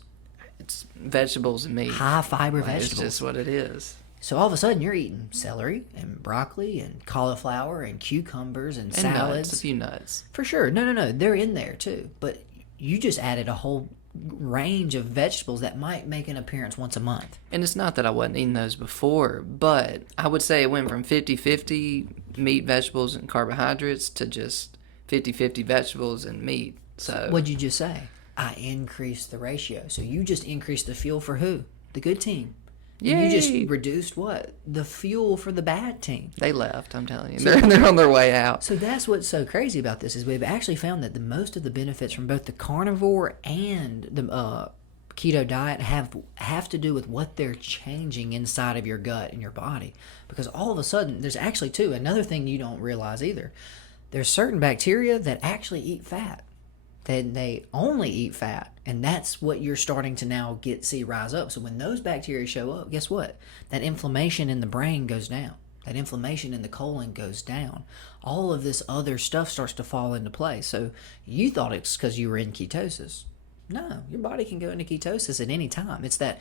It's vegetables and meat. High fiber Like, vegetables. It's just what it is. So all of a sudden, you're eating celery and broccoli and cauliflower and cucumbers and And salads. nuts, a few nuts. For sure. No. They're in there too. But you just added a whole range of vegetables that might make an appearance once a month. And it's not that I wasn't eating those before, but I would say it went from 50-50 meat, vegetables, and carbohydrates to just 50-50 vegetables and meat. So What'd you just say? I increased the ratio. So you just increased the fuel for who? The good team. And you just Yay. reduced what? The fuel for the bad team. they left, I'm telling you. They're on their way out. So that's what's so crazy about this is we've actually found that the most of the benefits from both the carnivore and the keto diet have to do with what they're changing inside of your gut and your body. Because all of a sudden, there's actually another thing you don't realize either. There's certain bacteria that actually eat fat. They only eat fat, and that's what you're starting to now see rise up. So when those bacteria show up, guess what? That inflammation in the brain goes down. That inflammation in the colon goes down. All of this other stuff starts to fall into place. So you thought it's because you were in ketosis. No, your body can go into ketosis at any time. It's that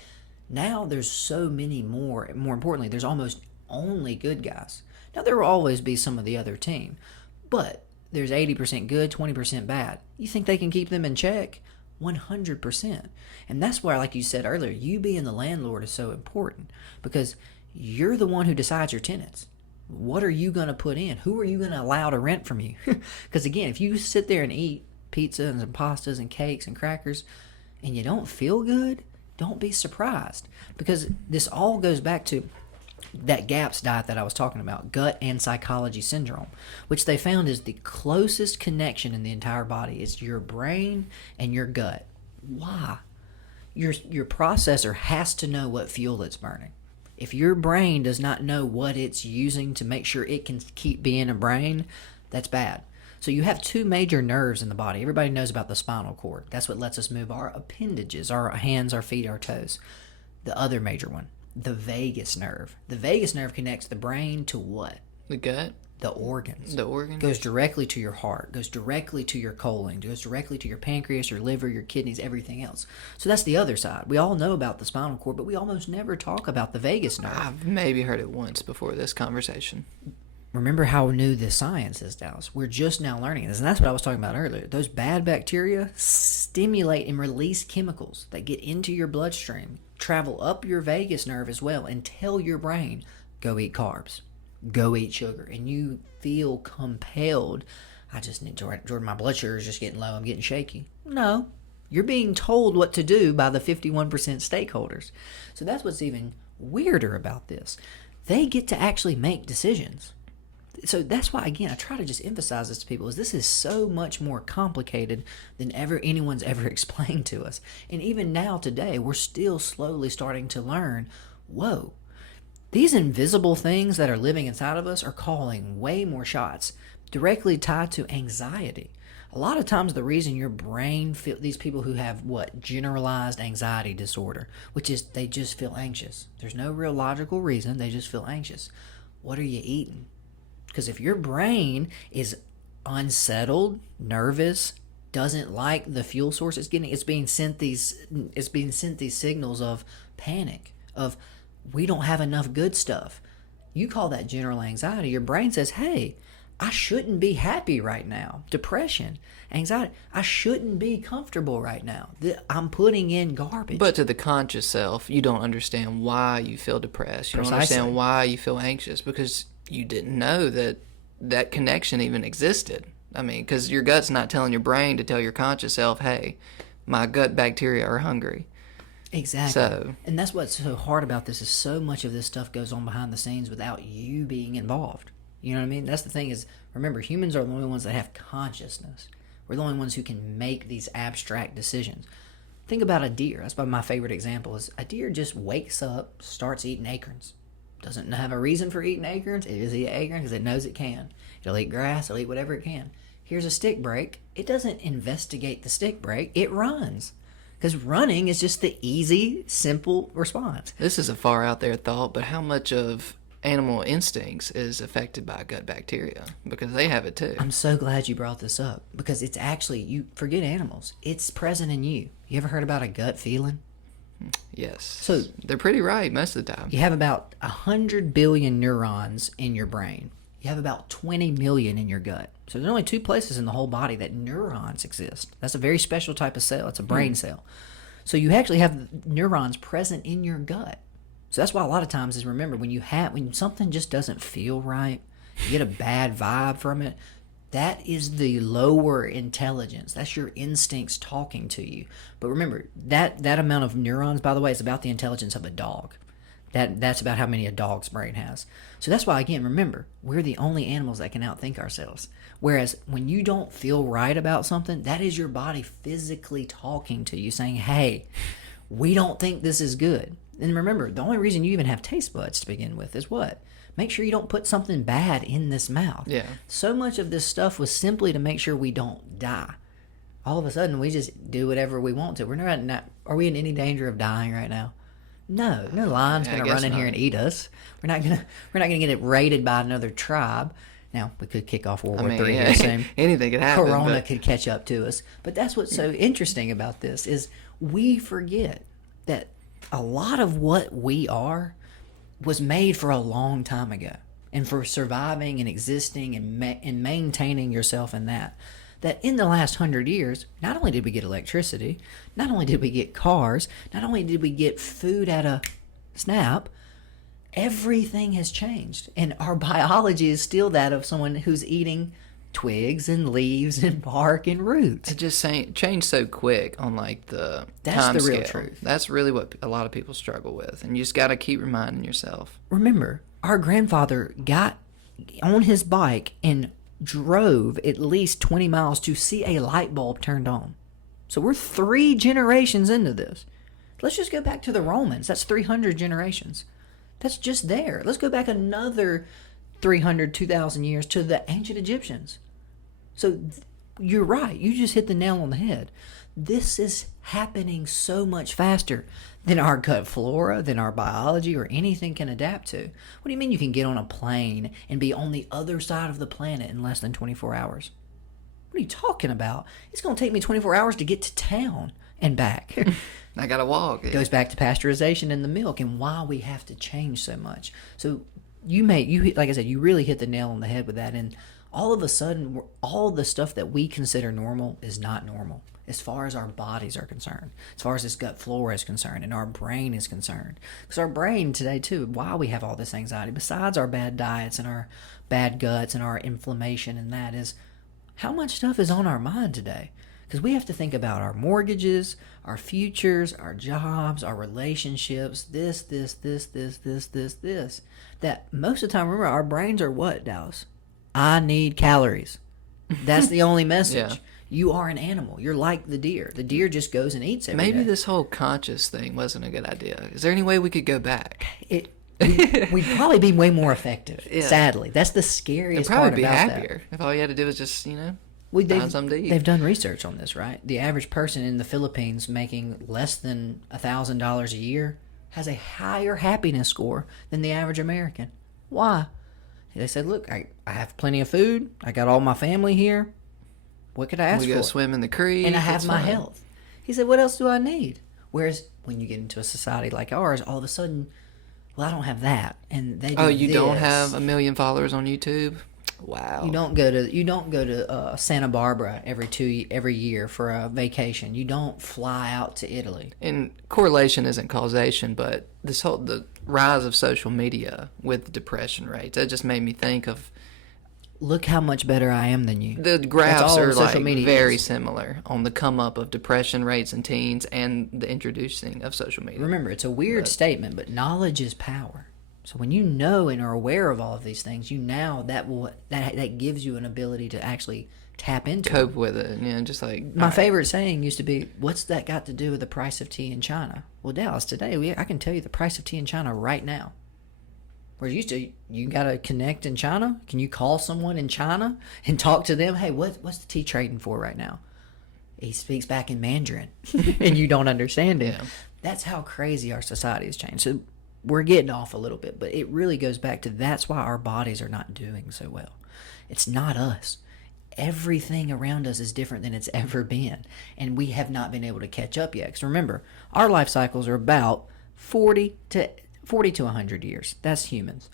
now there's so many more importantly, there's almost only good guys. Now there will always be some of the other team, but there's 80% good, 20% bad. You think they can keep them in check? 100%. And that's why, like you said earlier, you being the landlord is so important because you're the one who decides your tenants. What are you going to put in? Who are you going to allow to rent from you? Because again, if you sit there and eat pizza and some pastas and cakes and crackers and you don't feel good, don't be surprised, because this all goes back to that GAPS diet that I was talking about, gut and psychology syndrome, which they found is the closest connection in the entire body is your brain and your gut. Why? Your processor has to know what fuel it's burning. If your brain does not know what it's using to make sure it can keep being a brain, that's bad. So you have two major nerves in the body. Everybody knows about the spinal cord. That's what lets us move our appendages, our hands, our feet, our toes. The other major one, the vagus nerve. The vagus nerve connects the brain to what? The gut? The organs. The organs? Goes directly to your heart, goes directly to your colon, goes directly to your pancreas, your liver, your kidneys, everything else. So that's the other side. We all know about the spinal cord, but we almost never talk about the vagus nerve. I've maybe heard it once before this conversation. Remember how new this science is, Dallas. We're just now learning this, and that's what I was talking about earlier. Those bad bacteria stimulate and release chemicals that get into your bloodstream, travel up your vagus nerve as well, and tell your brain, go eat carbs, go eat sugar. And you feel compelled, I just need to, Jordan, my blood sugar is just getting low, I'm getting shaky. No, you're being told what to do by the 51% stakeholders. So that's what's even weirder about this. They get to actually make decisions. So that's why, again, I try to just emphasize this to people, is this is so much more complicated than anyone's ever explained to us. And even now today, we're still slowly starting to learn, whoa, these invisible things that are living inside of us are calling way more shots, directly tied to anxiety. A lot of times the reason your brain these people who have generalized anxiety disorder, which is they just feel anxious. There's no real logical reason, they just feel anxious. What are you eating? Because if your brain is unsettled, nervous, doesn't like the fuel source it's getting, it's being sent these signals of panic, of we don't have enough good stuff. You call that general anxiety. Your brain says, hey, I shouldn't be happy right now. Depression, anxiety, I shouldn't be comfortable right now. I'm putting in garbage. But to the conscious self, you don't understand why you feel depressed. You don't understand why you feel anxious, because you didn't know that connection even existed. I mean, because your gut's not telling your brain to tell your conscious self, hey, my gut bacteria are hungry. Exactly. So, and that's what's so hard about this, is so much of this stuff goes on behind the scenes without you being involved. You know what I mean? That's the thing is, remember, humans are the only ones that have consciousness. We're the only ones who can make these abstract decisions. Think about a deer. That's why my favorite example is a deer just wakes up, starts eating acorns. Doesn't have a reason for eating acorns. It just eats acorns because it knows it can. It'll eat grass. It'll eat whatever it can. Here's a stick break. It doesn't investigate the stick break. It runs. Because running is just the easy, simple response. This is a far out there thought, but how much of animal instincts is affected by gut bacteria? Because they have it too. I'm so glad you brought this up, because it's actually, you forget animals. It's present in you. You ever heard about a gut feeling? Yes. So they're pretty right most of the time. You have about 100 billion neurons in your brain. You have about 20 million in your gut. So there's only two places in the whole body that neurons exist. That's a very special type of cell. It's a brain cell. So you actually have neurons present in your gut. So that's why a lot of times is, remember, when something just doesn't feel right, you get a bad vibe from it, that is the lower intelligence. That's your instincts talking to you. But remember, that amount of neurons, by the way, is about the intelligence of a dog. That's about how many a dog's brain has. So that's why, again, remember, we're the only animals that can outthink ourselves. Whereas when you don't feel right about something, that is your body physically talking to you, saying, hey, we don't think this is good. And remember, the only reason you even have taste buds to begin with is what? Make sure you don't put something bad in this mouth. Yeah. So much of this stuff was simply to make sure we don't die. All of a sudden, we just do whatever we want to. Are we in any danger of dying right now? No lion's going to run in here and eat us. We're not gonna get it raided by another tribe. Now, we could kick off World War III here soon. Anything could happen. Corona could catch up to us. But that's what's so interesting about this, is we forget that a lot of what we are was made for a long time ago, and for surviving and existing and maintaining yourself in that in the last 100 years, not only did we get electricity, not only did we get cars, not only did we get food at a snap, everything has changed. And our biology is still that of someone who's eating twigs and leaves and bark and roots. It just changed so quick on like the That's time the real scale. truth. That's really what a lot of people struggle with, and you just got to keep reminding yourself. Remember, our grandfather got on his bike and drove at least 20 miles to see a light bulb turned on. So we're 3 generations into this. Let's just go back to the Romans. That's 300 generations. That's just there. Let's go back another 300, 2,000 years to the ancient Egyptians. So you're right. You just hit the nail on the head. This is happening so much faster than our gut flora, than our biology, or anything can adapt to. What do you mean you can get on a plane and be on the other side of the planet in less than 24 hours? What are you talking about? It's going to take me 24 hours to get to town and back. I got to walk. It goes back to pasteurization in the milk and why we have to change so much. So you like I said, you really hit the nail on the head with that. And all of a sudden, all the stuff that we consider normal is not normal as far as our bodies are concerned, as far as this gut flora is concerned, and our brain is concerned. Because our brain today, too, why we have all this anxiety, besides our bad diets and our bad guts and our inflammation, and that is how much stuff is on our mind today. Because we have to think about our mortgages, our futures, our jobs, our relationships, this. That most of the time, remember, our brains are what, Dallas? I need calories. That's the only message. Yeah. You are an animal. You're like the deer. The deer just goes and eats every Maybe day. this whole conscious thing wasn't a good idea. Is there any way we could go back? We'd probably be way more effective. Yeah. Sadly, that's the It'd scariest probably part be about happier if all you had to do was just, find something to eat. They've done research on this, right? The average person in the Philippines making less than $1,000 a year has a higher happiness score than the average American. Why? They said, look, I have plenty of food. I got all my family here. What could I ask for? We go swim in the creek. And I have it's my fine. health. He said, what else do I need? Whereas when you get into a society like ours, all of a sudden, well, I don't have that. And they do you don't this. have 1 million followers on YouTube? Wow. You don't go to Santa Barbara every year for a vacation. You don't fly out to Italy. And correlation isn't causation, but the rise of social media with depression rates, that just made me think of Look how much better I am than you. the graphs all are social like media very is. similar on the come up of depression rates in teens and the introducing of social media. Remember, it's a weird statement, but knowledge is power. So when you know and are aware of all of these things, that gives you an ability to actually tap into Cope it. with it, just like My favorite saying used to be, "What's that got to do with the price of tea in China?" Well, Dallas, today I can tell you the price of tea in China right now. Whereas used to, you got to connect in China. Can you call someone in China and talk to them? Hey, what's the tea trading for right now? He speaks back in Mandarin, and you don't understand him. Yeah. That's how crazy our society has changed. So we're getting off a little bit, but it really goes back to that's why our bodies are not doing so well. It's not us. Everything around us is different than it's ever been, and we have not been able to catch up yet. Because remember, our life cycles are about 40 to 100 years. That's humans.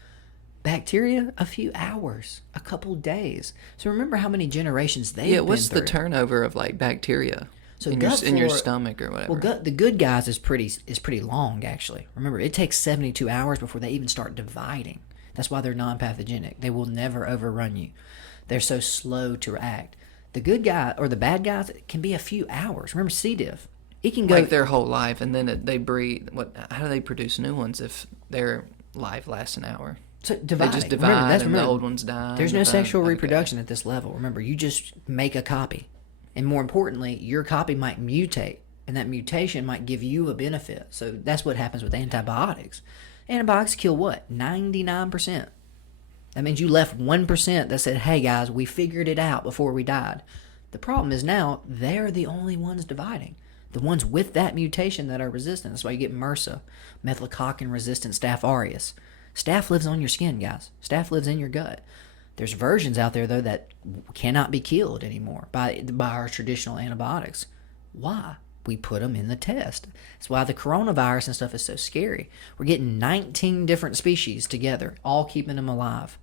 Bacteria, a few hours, a couple days. So remember how many generations they've been what's through. the turnover of like bacteria So in gut your flora- stomach or whatever? Well, the good guys is pretty long, actually. Remember, it takes 72 hours before they even start dividing. That's why they're non-pathogenic. They will never overrun you. They're so slow to react. The good guy or the bad guys, it can be a few hours. Remember C. diff. It can go like their whole life, and then they breed. How do they produce new ones if their life lasts an hour? so dividing. They just Remember, divide, and the remember, old ones die. There's no divide. sexual Okay. reproduction at this level. Remember, you just make a copy. And more importantly, your copy might mutate, and that mutation might give you a benefit. So that's what happens with antibiotics. Antibiotics kill what? 99%. That means you left 1% that said, hey guys, we figured it out before we died. The problem is now they're the only ones dividing. The ones with that mutation that are resistant. That's why you get MRSA, methylcoccin-resistant Staph aureus. Staph lives on your skin, guys. Staph lives in your gut. There's versions out there, though, that cannot be killed anymore by our traditional antibiotics. Why? We put them in the test. That's why the coronavirus and stuff is so scary. We're getting 19 different species together, all keeping them alive.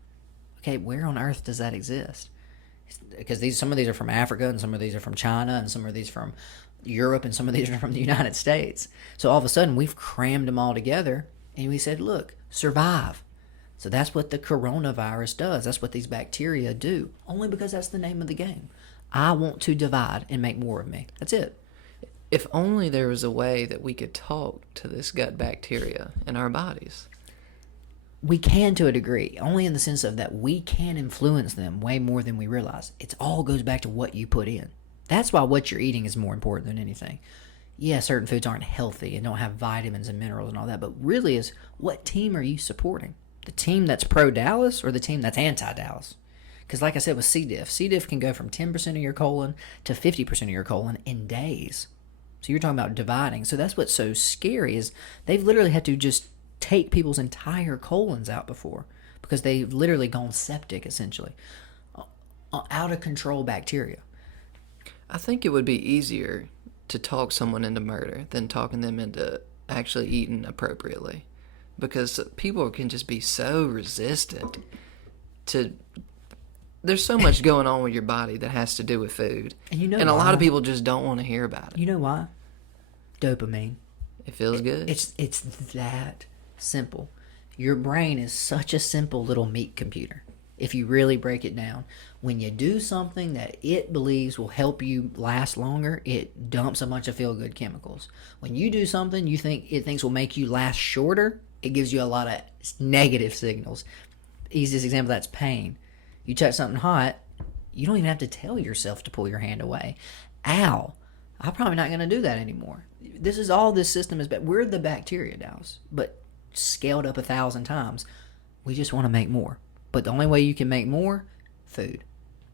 Okay, where on earth does that exist? Because some of these are from Africa, and some of these are from China, and some of these from Europe, and some of these are from the United States. So all of a sudden, we've crammed them all together, and we said, look, survive. So that's what the coronavirus does. That's what these bacteria do. Only because that's the name of the game. I want to divide and make more of me. That's it. If only there was a way that we could talk to this gut bacteria in our bodies. We can to a degree, only in the sense of that we can influence them way more than we realize. It all goes back to what you put in. That's why what you're eating is more important than anything. Yeah, certain foods aren't healthy and don't have vitamins and minerals and all that, but really is what team are you supporting? The team that's pro-Dallas or the team that's anti-Dallas? Because like I said with C. diff can go from 10% of your colon to 50% of your colon in days. So you're talking about dividing. So that's what's so scary is they've literally had to just take people's entire colons out before because they've literally gone septic, essentially. Out of control bacteria. I think it would be easier to talk someone into murder than talking them into actually eating appropriately. Because people can just be so resistant to... There's so much going on with your body that has to do with food. And a lot of people just don't want to hear about it. You know why? Dopamine. It feels good. It's that simple. Your brain is such a simple little meat computer. If you really break it down, when you do something that it believes will help you last longer, it dumps a bunch of feel-good chemicals. When you do something you think it thinks will make you last shorter, it gives you a lot of negative signals. Easiest example of that's pain. You touch something hot, you don't even have to tell yourself to pull your hand away. Ow, I'm probably not going to do that anymore. This is all this system is. We're the bacteria, Dallas, but scaled up 1,000 times. We just want to make more. But the only way you can make more, food.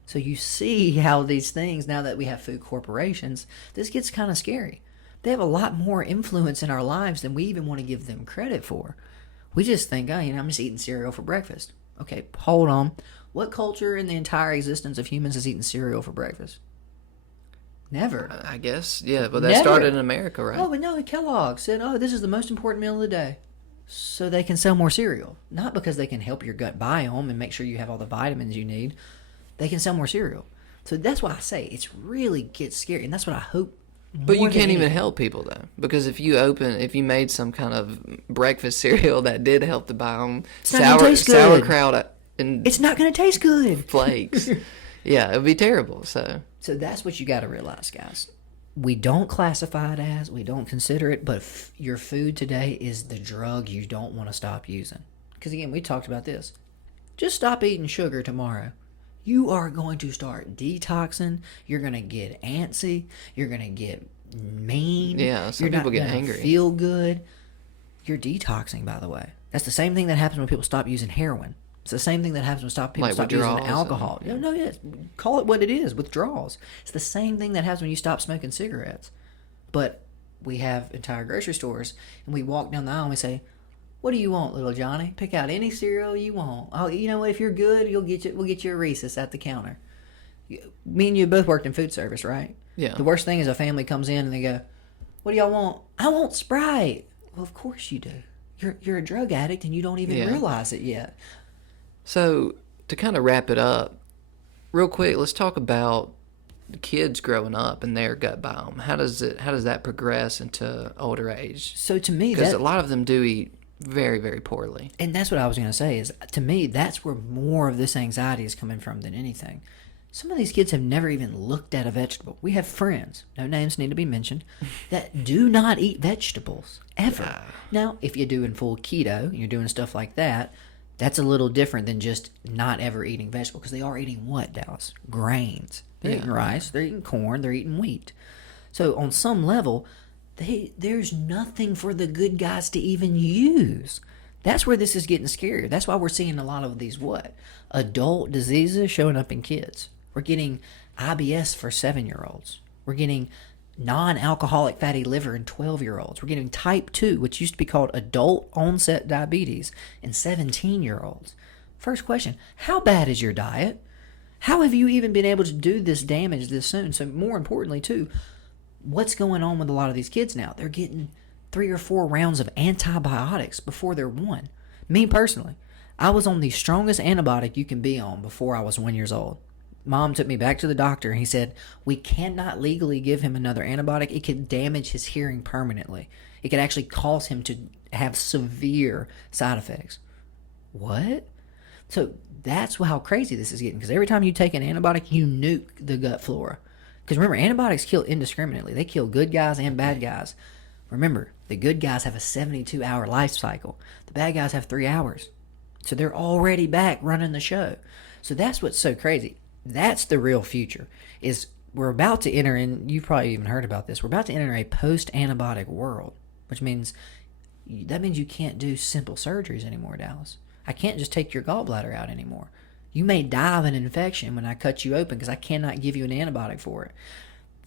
So you see how these things, now that we have food corporations, this gets kind of scary. They have a lot more influence in our lives than we even want to give them credit for. We just think, I'm just eating cereal for breakfast. Okay, hold on. What culture in the entire existence of humans has eaten cereal for breakfast? Never. I guess, yeah, but that started in America, right? Oh, but no, Kellogg said, this is the most important meal of the day. So they can sell more cereal. Not because they can help your gut biome and make sure you have all the vitamins you need. They can sell more cereal. So that's why I say it's really gets scary. And that's what I hope. But you can't even help people, though. Because if you made some kind of breakfast cereal that did help the biome, sauerkraut and it's not going to taste good. Flakes. Yeah, it would be terrible. So that's what you got to realize, guys. We don't classify it as, we don't consider it, but your food today is the drug you don't want to stop using. Because again, we talked about this. Just stop eating sugar tomorrow. You are going to start detoxing. You're going to get antsy. You're going to get mean. Yeah, some people get angry. Feel good. You're detoxing, by the way. That's the same thing that happens when people stop using heroin. It's the same thing that happens when people stop using alcohol. Call it what it is, withdrawals. It's the same thing that happens when you stop smoking cigarettes. But we have entire grocery stores, and we walk down the aisle and we say, "What do you want, little Johnny? Pick out any cereal you want. Oh, you know what? If you're good, we'll get you a Reese's at the counter." Me and you both worked in food service, right? Yeah. The worst thing is a family comes in and they go, "What do y'all want?" "I want Sprite." Well, of course you do. You're a drug addict and you don't even realize it yet. So, to kind of wrap it up, real quick, let's talk about the kids growing up and their gut biome. How does that progress into older age? So to me, because a lot of them do eat very, very poorly. And that's what I was going to say is, to me, that's where more of this anxiety is coming from than anything. Some of these kids have never even looked at a vegetable. We have friends, no names need to be mentioned, that do not eat vegetables, ever. Yeah. Now, if you're doing full keto, and you're doing stuff like that, that's a little different than just not ever eating vegetables, because they are eating what, Dallas? Grains. They're eating rice, they're eating corn, they're eating wheat. So on some level, there's nothing for the good guys to even use. That's where this is getting scarier. That's why we're seeing a lot of these adult diseases showing up in kids. We're getting IBS for 7-year-olds. We're getting non-alcoholic fatty liver in 12-year-olds. We're getting type 2, which used to be called adult onset diabetes, in 17-year-olds. First question, how bad is your diet? How have you even been able to do this damage this soon? So more importantly, too, what's going on with a lot of these kids now? They're getting 3 or 4 rounds of antibiotics before they're 1. Me personally, I was on the strongest antibiotic you can be on before I was 1 year old. Mom took me back to the doctor and he said, "We cannot legally give him another antibiotic. It could damage his hearing permanently. It could actually cause him to have severe side effects." What? So that's how crazy this is getting, because every time you take an antibiotic, you nuke the gut flora. Because remember, antibiotics kill indiscriminately. They kill good guys and bad guys. Remember, the good guys have a 72-hour life cycle. The bad guys have 3 hours. So they're already back running the show. So that's what's so crazy. That's the real future. Is we're about to enter in, you've probably even heard about this, we're about to enter a post-antibiotic world, which means, that means you can't do simple surgeries anymore, Dallas. I can't just take your gallbladder out anymore. You may die of an infection when I cut you open because I cannot give you an antibiotic for it.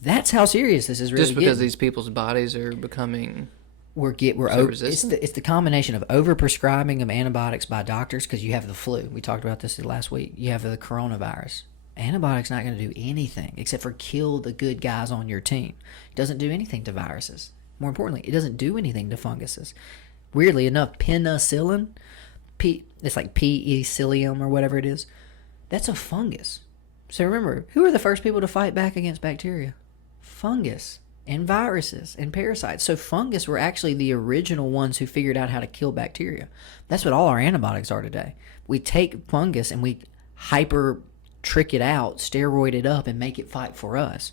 That's how serious this is really Just because getting. these people's bodies are becoming We're resistant? It's the combination of overprescribing of antibiotics by doctors, because you have the flu. We talked about this last week. You have the coronavirus. Antibiotics not going to do anything except for kill the good guys on your team. It doesn't do anything to viruses. More importantly, it doesn't do anything to funguses. Weirdly enough, penicillin, it's like Penicillium or whatever it is, that's a fungus. So remember, who are the first people to fight back against bacteria? Fungus and viruses and parasites. So fungus were actually the original ones who figured out how to kill bacteria. That's what all our antibiotics are today. We take fungus and we hyper trick it out, steroid it up, and make it fight for us.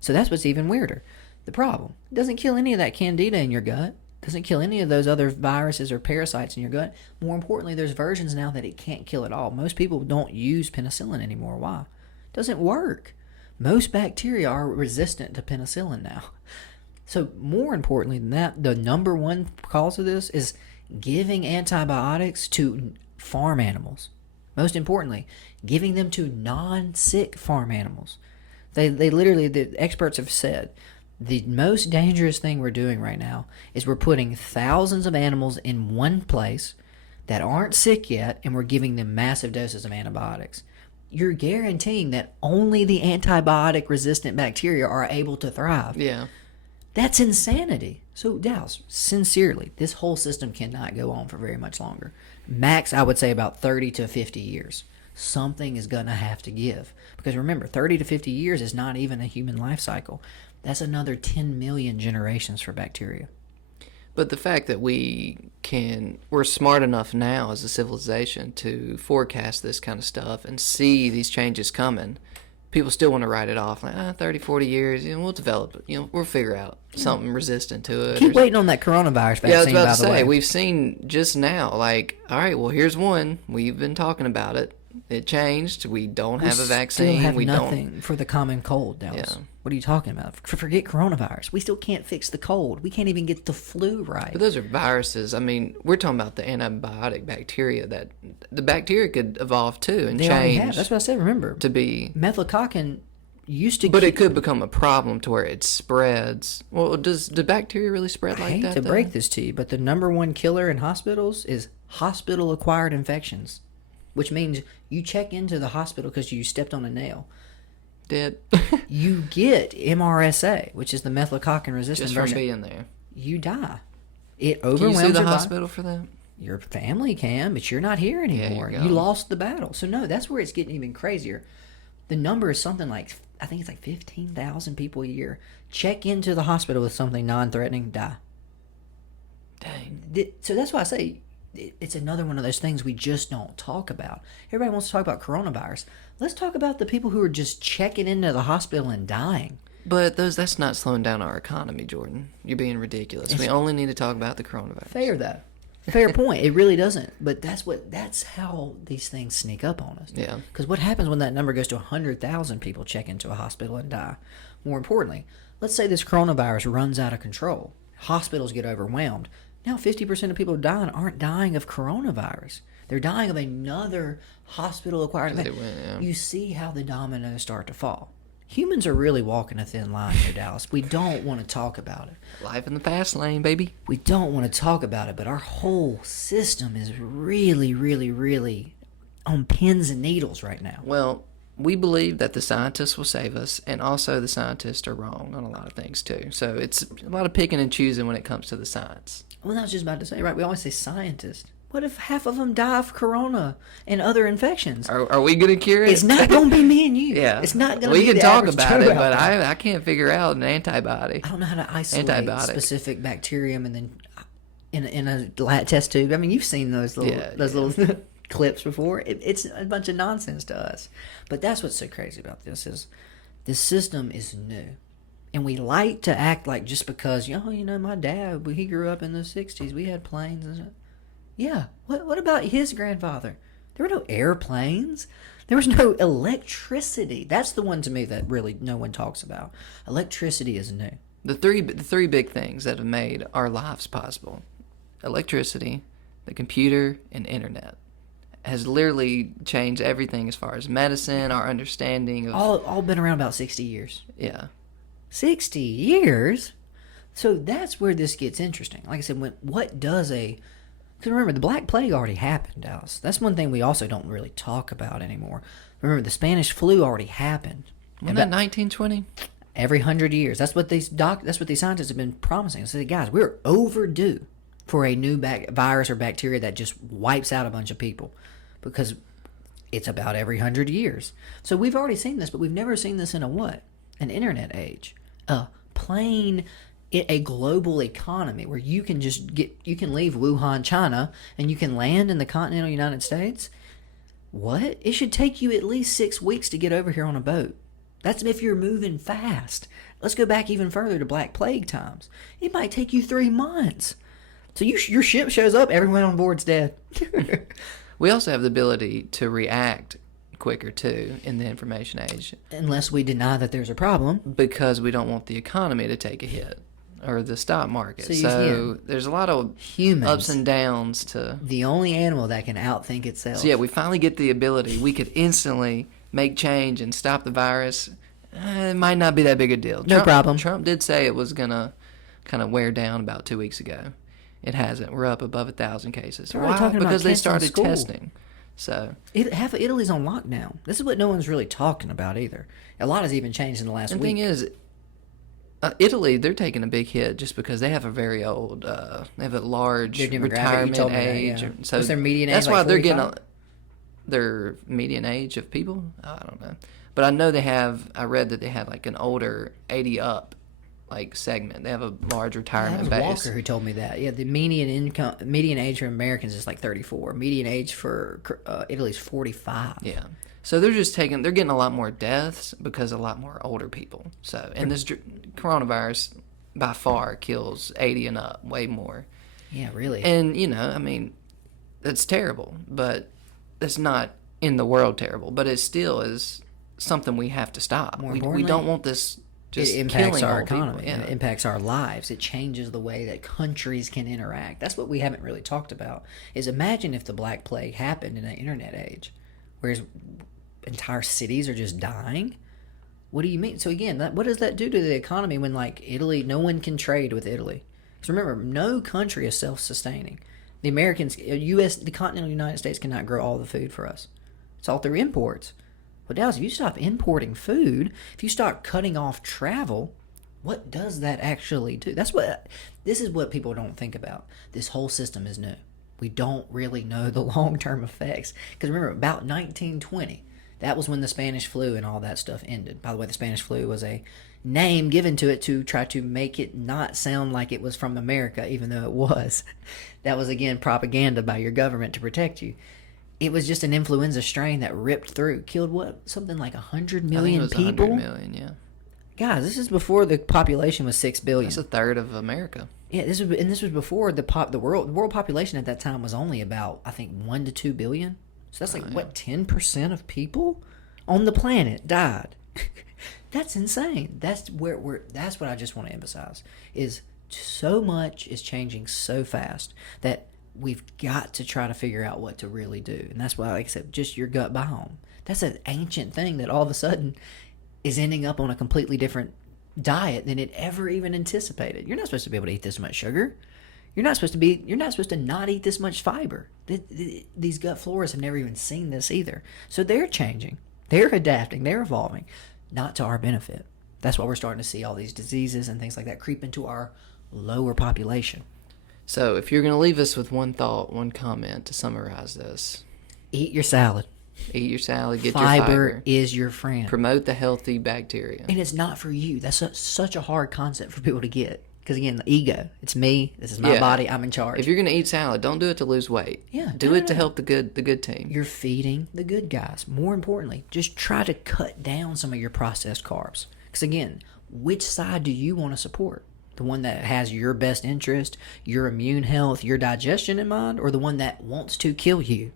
So that's what's even weirder. The problem, it doesn't kill any of that candida in your gut. It doesn't kill any of those other viruses or parasites in your gut. More importantly, there's versions now that it can't kill at all. Most people don't use penicillin anymore. Why? It doesn't work. Most bacteria are resistant to penicillin now. So more importantly than that, the number one cause of this is giving antibiotics to farm animals. Most importantly, giving them to non-sick farm animals. They literally, the experts have said, the most dangerous thing we're doing right now is we're putting thousands of animals in one place that aren't sick yet, and we're giving them massive doses of antibiotics. You're guaranteeing that only the antibiotic-resistant bacteria are able to thrive. Yeah. That's insanity. So, Dallas, sincerely, this whole system cannot go on for very much longer. Max, I would say about 30 to 50 years. Something is going to have to give. Because remember, 30 to 50 years is not even a human life cycle. That's another 10 million generations for bacteria. But the fact that we're smart enough now as a civilization to forecast this kind of stuff and see these changes coming, people still want to write it off like 30, 40 years, we'll develop it. We'll figure out something resistant to it. Keep waiting on that coronavirus vaccine, yeah, I was about by to the say, way. we've seen just now, all right, well, here's one. We've been talking about it. It changed. We don't have a vaccine. Still have we nothing for the common cold, Dallas. Yeah. What are you talking about? Forget coronavirus. We still can't fix the cold. We can't even get the flu right. But those are viruses. I mean, we're talking about the antibiotic bacteria. That the bacteria could evolve too and They already have. change That's what I said. Remember, to be. methylcoccin used to. But it could become a problem to where it spreads. Well, does the bacteria really spread I like hate that? to though? break this to you, but the number one killer in hospitals is hospital-acquired infections, which means you check into the hospital because you stepped on a nail. Dead. You get MRSA, which is the methylcoccin-resistant Just from version. being there. You die. It Can you overwhelms sue the your body. hospital for that? Your family can, but you're not here anymore. you You go. lost the battle. So no, that's where it's getting even crazier. The number is something like, I think it's like 15,000 people a year check into the hospital with something non-threatening, die. Dang. So that's why I say it's another one of those things we just don't talk about. Everybody wants to talk about coronavirus. Let's talk about the people who are just checking into the hospital and dying. But that's not slowing down our economy, Jordan. You're being ridiculous. We only need to talk about the coronavirus. Fair though. Fair point. It really doesn't. But that's how these things sneak up on us. Yeah. Because what happens when that number goes to 100,000 people check into a hospital and die? More importantly, let's say this coronavirus runs out of control. Hospitals get overwhelmed. Now 50% of people dying aren't dying of coronavirus. They're dying of another hospital-acquired They event. went, yeah. You see how the dominoes start to fall. Humans are really walking a thin line here, Dallas. We don't want to talk about it. Life in the fast lane, baby. We don't want to talk about it, but our whole system is really, really, really on pins and needles right now. Well, we believe that the scientists will save us, and also the scientists are wrong on a lot of things too. So it's a lot of picking and choosing when it comes to the science. Well, I was just about to say, right, we always say scientists. What if half of them die of corona and other infections? Are we going to cure it? It's not going to be me and you. Yeah. It's not going to We be can the talk average about Joe it, out but there. I can't figure out an antibody. I don't know how to isolate Antibiotic. specific bacterium and then in a test tube. I mean, you've seen those little clips before. It's a bunch of nonsense to us. But that's what's so crazy about this is this system is new. And we like to act like just because, my dad, he grew up in the 60s, we had planes and stuff. Yeah, what about his grandfather? There were no airplanes. There was no electricity. That's the one to me that really no one talks about. Electricity is new. The three big things that have made our lives possible: electricity, the computer, and internet has literally changed everything as far as medicine, our understanding of all been around about 60 years. Yeah. 60 years? So that's where this gets interesting. Like I said, because remember, the Black Plague already happened, Dallas. That's one thing we also don't really talk about anymore. Remember, the Spanish flu already happened. Wasn't that 1920? Every 100 years. That's what these scientists have been promising. They said, guys, we're overdue for a new virus or bacteria that just wipes out a bunch of people, because it's about every 100 years. So we've already seen this, but we've never seen this in an internet age. A global economy where you can leave Wuhan, China, and you can land in the continental United States. What? It should take you at least 6 weeks to get over here on a boat. That's if you're moving fast. Let's go back even further to Black Plague times. It might take you 3 months. So your ship shows up, everyone on board's dead. We also have the ability to react quicker too in the information age, unless we deny that there's a problem, because we don't want the economy to take a hit or the stock market. So there's a lot of humans, ups and downs to the only animal that can outthink itself. So we finally get the ability. We could instantly make change and stop the virus. It might not be that big a deal. No problem. Trump did say it was gonna kind of wear down about 2 weeks ago. It hasn't. We're up above 1,000 cases. Why? Because they started testing. So half of Italy's on lockdown. This is what no one's really talking about either. A lot has even changed in the last week. The thing is, Italy, they're taking a big hit just because they have a very old, they have a large retirement age. That, yeah. So what's their median age? That's why 45? they're getting their median age of people. I don't know, but I know they have. I read that they have like an older 80 up segment. They have a large retirement base. Walker who told me that. Yeah, the median age for Americans is like 34. Median age for Italy is 45. Yeah. So they're getting a lot more deaths because a lot more older people. So, and this coronavirus by far kills 80 and up, way more. Yeah, really. And, I mean, that's terrible, but that's not in the world terrible, but it still is something we have to stop. We don't want this just it impacts our economy. Yeah. It impacts our lives. It changes the way that countries can interact. That's what we haven't really talked about. Is imagine if the Black Plague happened in an internet age, whereas entire cities are just dying. What do you mean? So again, what does that do to the economy when Italy, no one can trade with Italy? Because remember, no country is self-sustaining. The Americans, the continental United States cannot grow all the food for us. It's all through imports. Well, Dallas, if you stop importing food, if you start cutting off travel, what does that actually do? This is what people don't think about. This whole system is new. We don't really know the long-term effects. Because remember, about 1920, that was when the Spanish flu and all that stuff ended. By the way, the Spanish flu was a name given to it to try to make it not sound like it was from America, even though it was. That was, again, propaganda by your government to protect you. It was just an influenza strain that ripped through. Killed something like 100 million people? 100 million, yeah. Guys, this is before the population was 6 billion. That's a third of America. Yeah, this was before the world population at that time was only about, I think, 1 to 2 billion. So that's 10% of people on the planet died. That's insane. That's what I just want to emphasize is so much is changing so fast that we've got to try to figure out what to really do. And that's why, like I said, just your gut biome. That's an ancient thing that all of a sudden is ending up on a completely different diet than it ever even anticipated. You're not supposed to be able to eat this much sugar. You're not supposed to not eat this much fiber. These gut floras have never even seen this either. So they're changing. They're adapting. They're evolving. Not to our benefit. That's why we're starting to see all these diseases and things like that creep into our lower population. So if you're going to leave us with one thought, one comment to summarize this. Eat your salad. Eat your salad. Get fiber your fiber. Is your friend. Promote the healthy bacteria. And it's not for you. That's such a hard concept for people to get. Because again, the ego. It's me. This is my Yeah. body. I'm in charge. If you're gonna eat salad, don't do it to lose weight. Yeah, do no, it no, to no. help the good team. You're feeding the good guys. More importantly, just try to cut down some of your processed carbs. Because again, which side do you want to support? The one that has your best interest, your immune health, your digestion in mind, or the one that wants to kill you?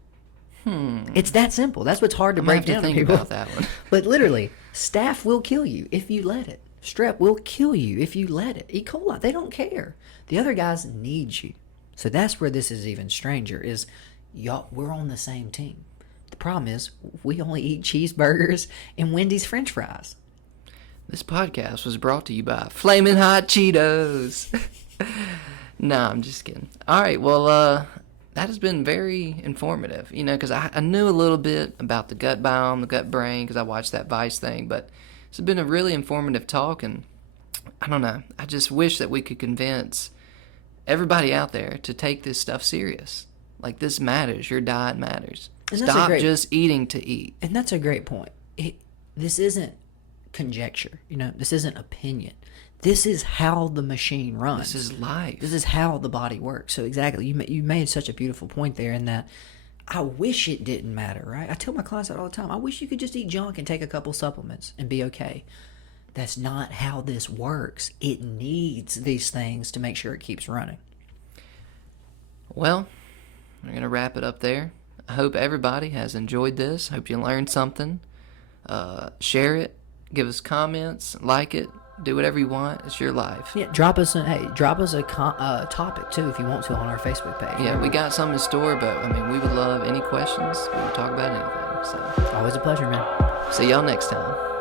It's that simple. That's what's hard to I break have to down to think people. about that one. But literally, staph will kill you if you let it. Strep will kill you if you let it. E. coli, they don't care. The other guys need you. So that's where this is even stranger, is y'all, we're on the same team. The problem is we only eat cheeseburgers and Wendy's french fries. This podcast was brought to you by Flamin' Hot Cheetos. No, I'm just kidding. All right, well, that has been very informative, because I knew a little bit about the gut biome, the gut brain, because I watched that Vice thing, but it's been a really informative talk, and I don't know, I just wish that we could convince everybody out there to take this stuff serious. Like, this matters. Your diet matters. And that's Stop a great- just eating to eat. And that's a great point. This isn't conjecture. This isn't opinion. This is how the machine runs. This is life. This is how the body works. So exactly, you made such a beautiful point there in that I wish it didn't matter, right? I tell my clients that all the time. I wish you could just eat junk and take a couple supplements and be okay. That's not how this works. It needs these things to make sure it keeps running. Well, we're going to wrap it up there. I hope everybody has enjoyed this. Hope you learned something. Share it. Give us comments. Like it. Do whatever you want. It's your life. Yeah, drop us a topic too if you want to on our Facebook page. Yeah, we got something in store, but we would love any questions. We would talk about anything. So, Always a pleasure, man. see y'all next time.